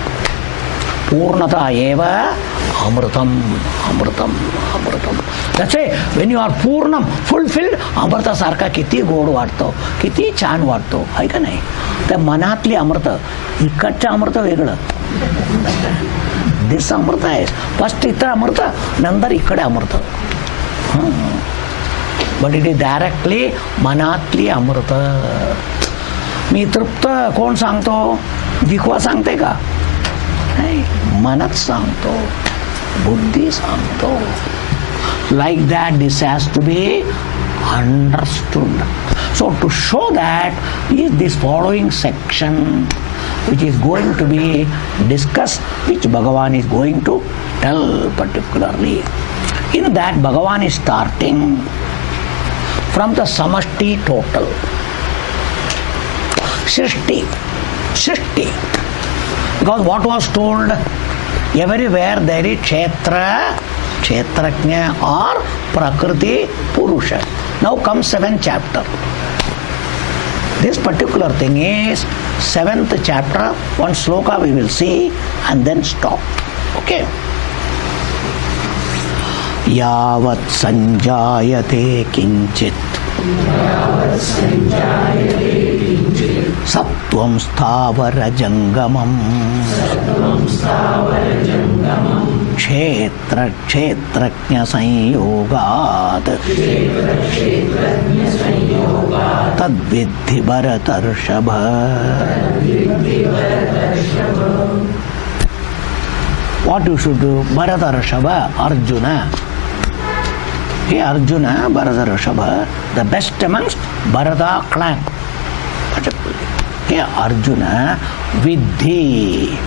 Purnata eva amritam. That's why when you are purnam, fulfilled, amrita sarka किती गोड वाटतो, किती छान वाटतो, आहे का नाही? त्या मनातली अमृत, इकडचं अमृत वेगळं. दिस अमृत आहे. फर्स्ट इतर अमृत, नंतर इकडे अमृत. But it is directly मनातली अमृत. मी तृप्त कोण सांगतो? जिह्वा सांगते का? नाही, मनच सांगतो, बुद्धी सांगतो. Like that, this has to be understood. So to show that is this following section which is going to be discussed, which Bhagavan is going to tell particularly. In that, Bhagavan is starting from the samashti total. Srishti. Because what was told, everywhere there is Kshetra, Kshetraknya or Prakriti Purusha. Now comes 7th chapter. This particular thing is 7th chapter. One sloka we will see and then stop. Okay. Yavat sanjayate kinchit Sattvam sthavara jangamam Kshetra kshetraknya sanyogat Tadvidhi bharatarshava. What you should do? Bharatarshava, Arjuna. Hey Arjuna, Bharata Rishabha, the best amongst Bharata clan. Particularly. Hey Arjuna, Vidhi.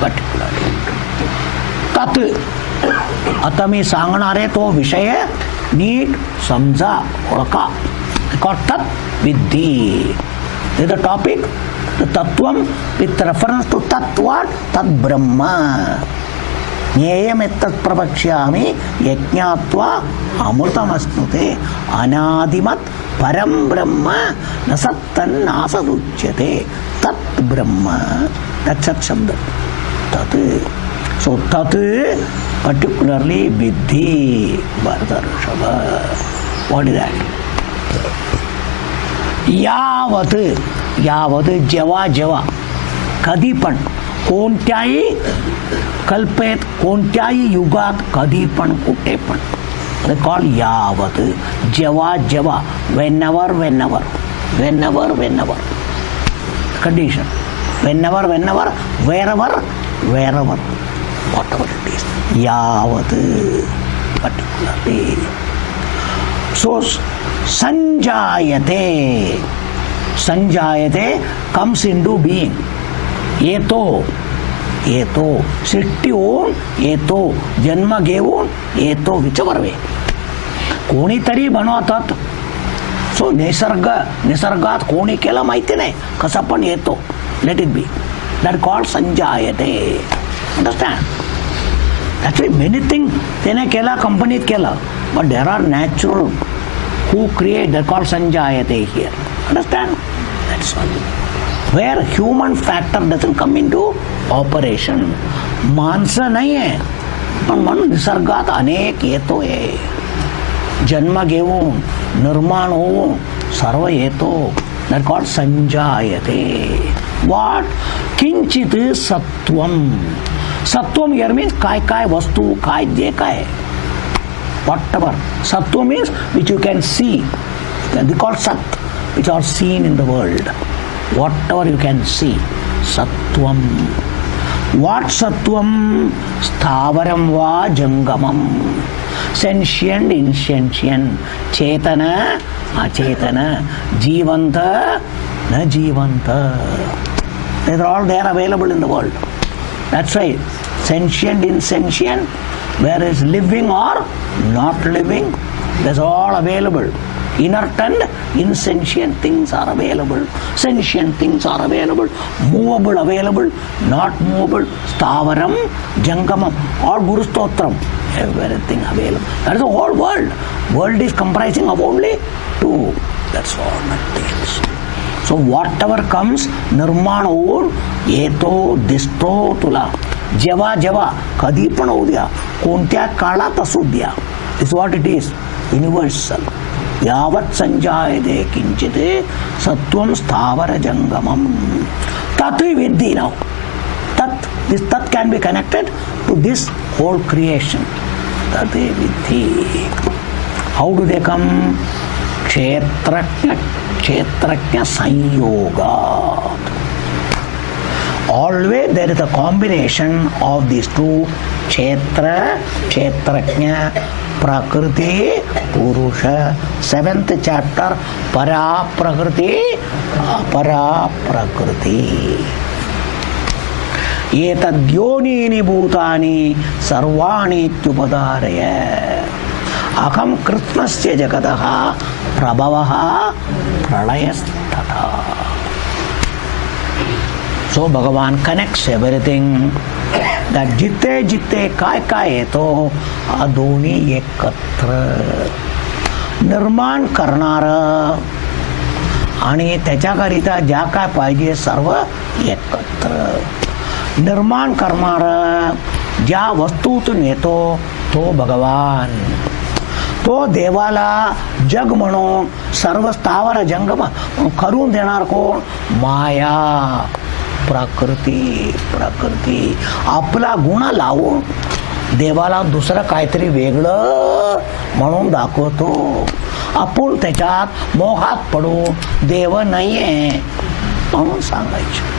Particularly. Tat. आता मी सांगणार आहे तो विषय NEET समजा ओळखा. तत् विद्धि. The topic, the tattvam with reference to tat what? Tat Brahma. Nyayam ettat pravakshami yajñātva amrutamastute anādimat param Brahma nasattan nasaduchyate. Tat Brahma. That's Sat Shabda. Tat. So tat particularly Vidhi Bharata Rishabha. What is that? यावत जेव्हा कधी पण कोणत्याही कल्पेत कोणत्याही युगात कधी पण कुठे पण they call यावत जेव्हा whenever condition whenever wherever whatever it is यावत particularly. So संजायते comes into being. येतो सृष्टी होऊन येतो जन्म घेऊन येतो whichever way. कोणीतरी बनवतात. सो निसर्गात कोणी केलं माहिती नाही कसं पण येतो. Let it be. That called संजायते. अंडरस्टँड. ॲक्च्युली मेनी थिंग त्याने केला कंपनीत केलं but there are natural who create, they call sanjayate here. Understand? That's all. Where human factor doesn't come into operation. माणसं नाही आहे पण म्हणून निसर्गात अनेक येतोय. जन्म घेऊन निर्माण होऊन सर्व येतो. That called संजायते. What? किंचित सत्वम. सत्वम here means काय वस्तू काय जे काय. Whatever. Sattva means which you can see. They call Sat, which are seen in the world. Whatever you can see. Sattvam. What Sattvam? Sthavaram va jangamam. Sentient, insentient. Chetana, achetana. Jivanta, na jivanta. They're all there available in the world. That's why sentient, insentient. Whereas living or not living, that's all available. Inert and insentient things are available. Sentient things are available. Movable available. Not movable. Stavaram, Jangamam, or Guru Stotram. Everything available. That is the whole world. World is comprising of only two. That's all, nothing else. So whatever comes, Nirmana hoon, yeto, disto, tula. जेव्हा कधी पण होऊ द्या कोणत्या काळात असू द्या. Is what it is universal. यावत संजायते किंचित सत्वम स्थावर जंगमम. तत् विद्धि. Now this tat can be connected to this whole creation. Tat viddhi. How do they come? Kshetrajna sanyogat. Always there is a combination of these two. Kshetrajna, Prakriti, Purusha. 7th chapter, Para Prakriti, Apara Prakriti. Etadyonini bhutani sarvani tyupadaraya. Akam Krishnasya jagataha prabhavaha pralayastata. So Bhagavan connects everything. That jitte काय येतो दोन्ही एकत्र निर्माण करणार आणि त्याच्याकरिता ज्या काय पाहिजे सर्व एकत्र. निर्माण करणार ज्या वस्तूतून येतो तो भगवान. तो देवाला जग म्हणून सर्व स्थावर जंगम करून देणार कोण? माया. प्रकृती आपला गुण लावून देवाला दुसरं काहीतरी वेगळं म्हणून दाखवतो. आपण त्याच्यात मोहात पडून देव नाहीये म्हणून सांगायचं.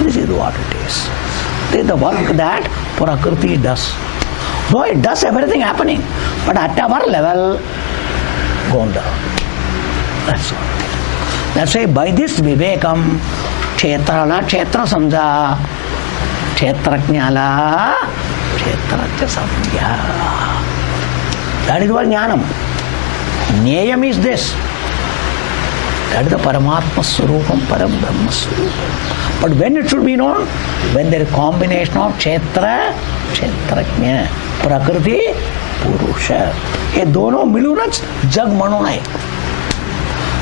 This is what it is. This is the work that Prakriti does. No, it does everything happening. But at our level, gone down. That's all. That's why by this vivekam, kshetrala kshetra samja, kshetraknyala kshetrajya samya. That is what jnanam. Jneyam is this. That is the Paramatma Swarupam, Param Brahma Swarupam. But when it should be known? When there is a combination of kshetra, kshetraknya, prakriti, purusha. ये दोनों मिलूनच जग म्हणून आहे.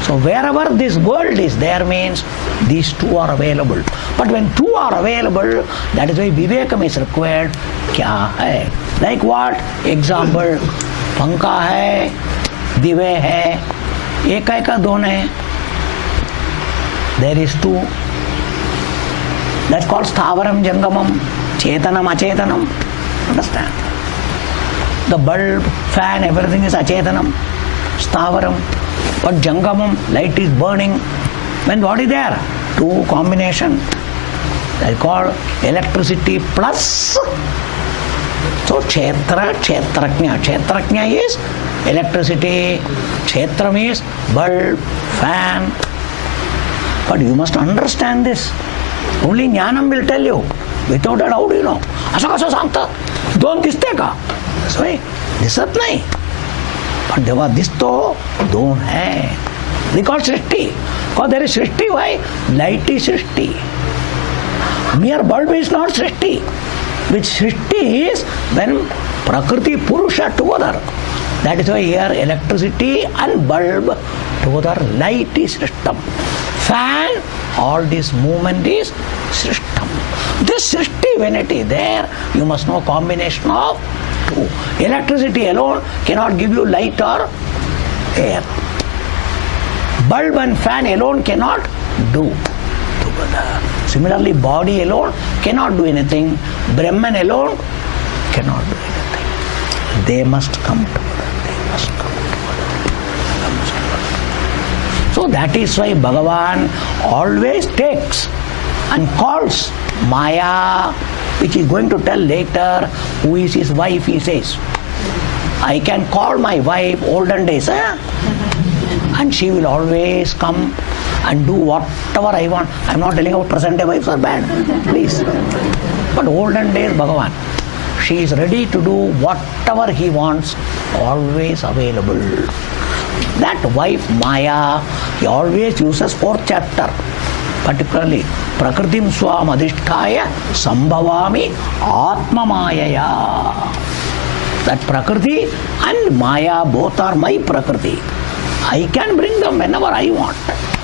So wherever this world is there means these two are available. But when two are available, that is why vivekam is required. क्या है? Like what? Example, पंखा है, दिवे है, एक है का दोन है. There is two. That's called sthavaram jangamam, chetanam achetanam. Understand? The bulb, fan, everything is achetanam, sthavaram. But jangamam, light is burning. When what is there? Two combination. That's called electricity plus. So kshetra, kshetraknya. Kshetraknya is electricity. Kshetram is bulb, fan. But you must understand this. Only jnanam will tell you. Without a doubt, you know. Asa kasa sangta. Don diste ka. That's why. Disat nahi. But deva disto don hai. They call srishti. Because there is srishti. Why? Light is srishti. Mere bulb is not srishti. Which srishti is when prakriti purusha together. That is why here electricity and bulb together, light is srishtam. Fan, all this movement is srishtam. This srishti, when it is there, you must know combination of two. Electricity alone cannot give you light or air. Bulb and fan alone cannot do together. Similarly, body alone cannot do anything. Brahman alone cannot do anything. They must come together. They must come together. So that is why Bhagavan always takes and calls Maya, which is going to tell later who is his wife, he says. I can call my wife olden days, and she will always come and do whatever I want. I am not telling about present day wives are bad, please. But olden days Bhagavan, she is ready to do whatever he wants, always available. That wife Maya, he always uses 4th chapter, particularly Prakritim Swam Adhisthaya Sambhavami Atma Mayaya. That Prakriti and Maya both are my Prakriti. I can bring them whenever I want.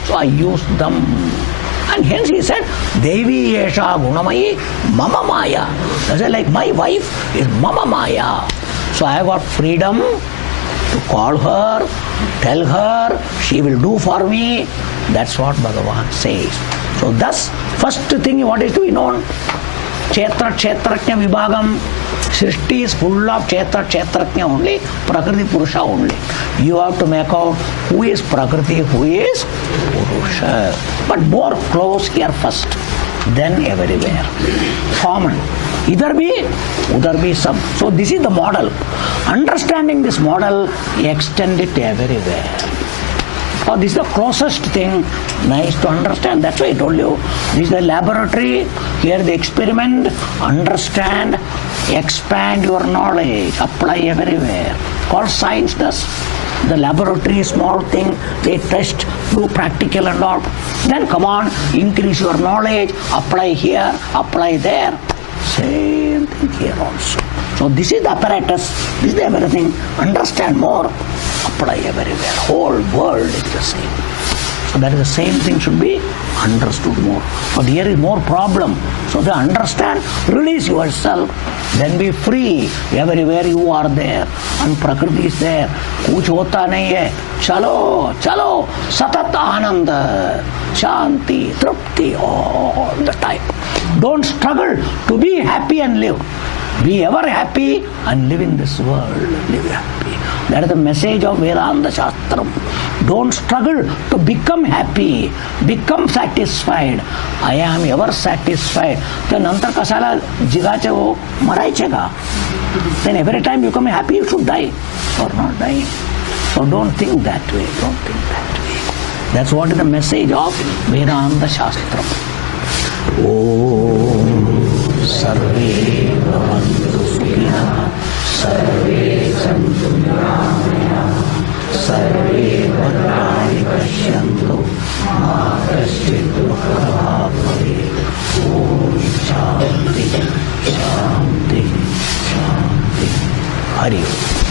So I use them. And hence he said, Devi Yesha Gunamayi Mama Maya. That's like my wife is Mama Maya. So I have got freedom to call her, tell her, she will do for me. That's what Bhagavan says. So thus, first thing what is to be known, Kshetra, Kshetraknya Vibhagam. Srishti is full of Kshetra, Kshetraknya only, Prakriti, Purusha only. You have to make out who is Prakriti, who is Purusha. But more close here first, then everywhere. Common. Either be, udhar be sab. So this is the model. Understanding this model, extend it everywhere. Oh, this is the closest thing, nice to understand. That's why I told you. This is the laboratory. Here the experiment, understand, expand your knowledge, apply everywhere. Called science does. The laboratory, small thing, they test, do practical and all. Then come on, increase your knowledge, apply here, apply there. Same thing here also. So this is the apparatus, this is everything. Understand more, apply everywhere. Whole world is the same. So that is the same thing should be understood more. But here is more problem. So to understand, release yourself, then be free. Everywhere you are there. And Prakriti is there. Kuch hota nahi hai. Chalo, chalo, satat ananda, shanti, trupti, all the time. Don't struggle to be happy and live. Be ever happy and live in this world. Live happy. That is the message of Vedanta Shastram. Don't struggle to become happy. Become satisfied. I am ever satisfied. तर नंतर कशाला जिगाचे हो मरायचे का? Then every time you come happy, you should die or not die. So don't think that way. Don't think that way. That's what is the message of Vedanta Shastra. Om Sarve Bhavantu Sukhina Sarve Santu Niramaya Sarve Bhadrani Pashyantu Ma Kaschid Dukha Bhavet. Om Shanti Shanti Shanti. Hari Om.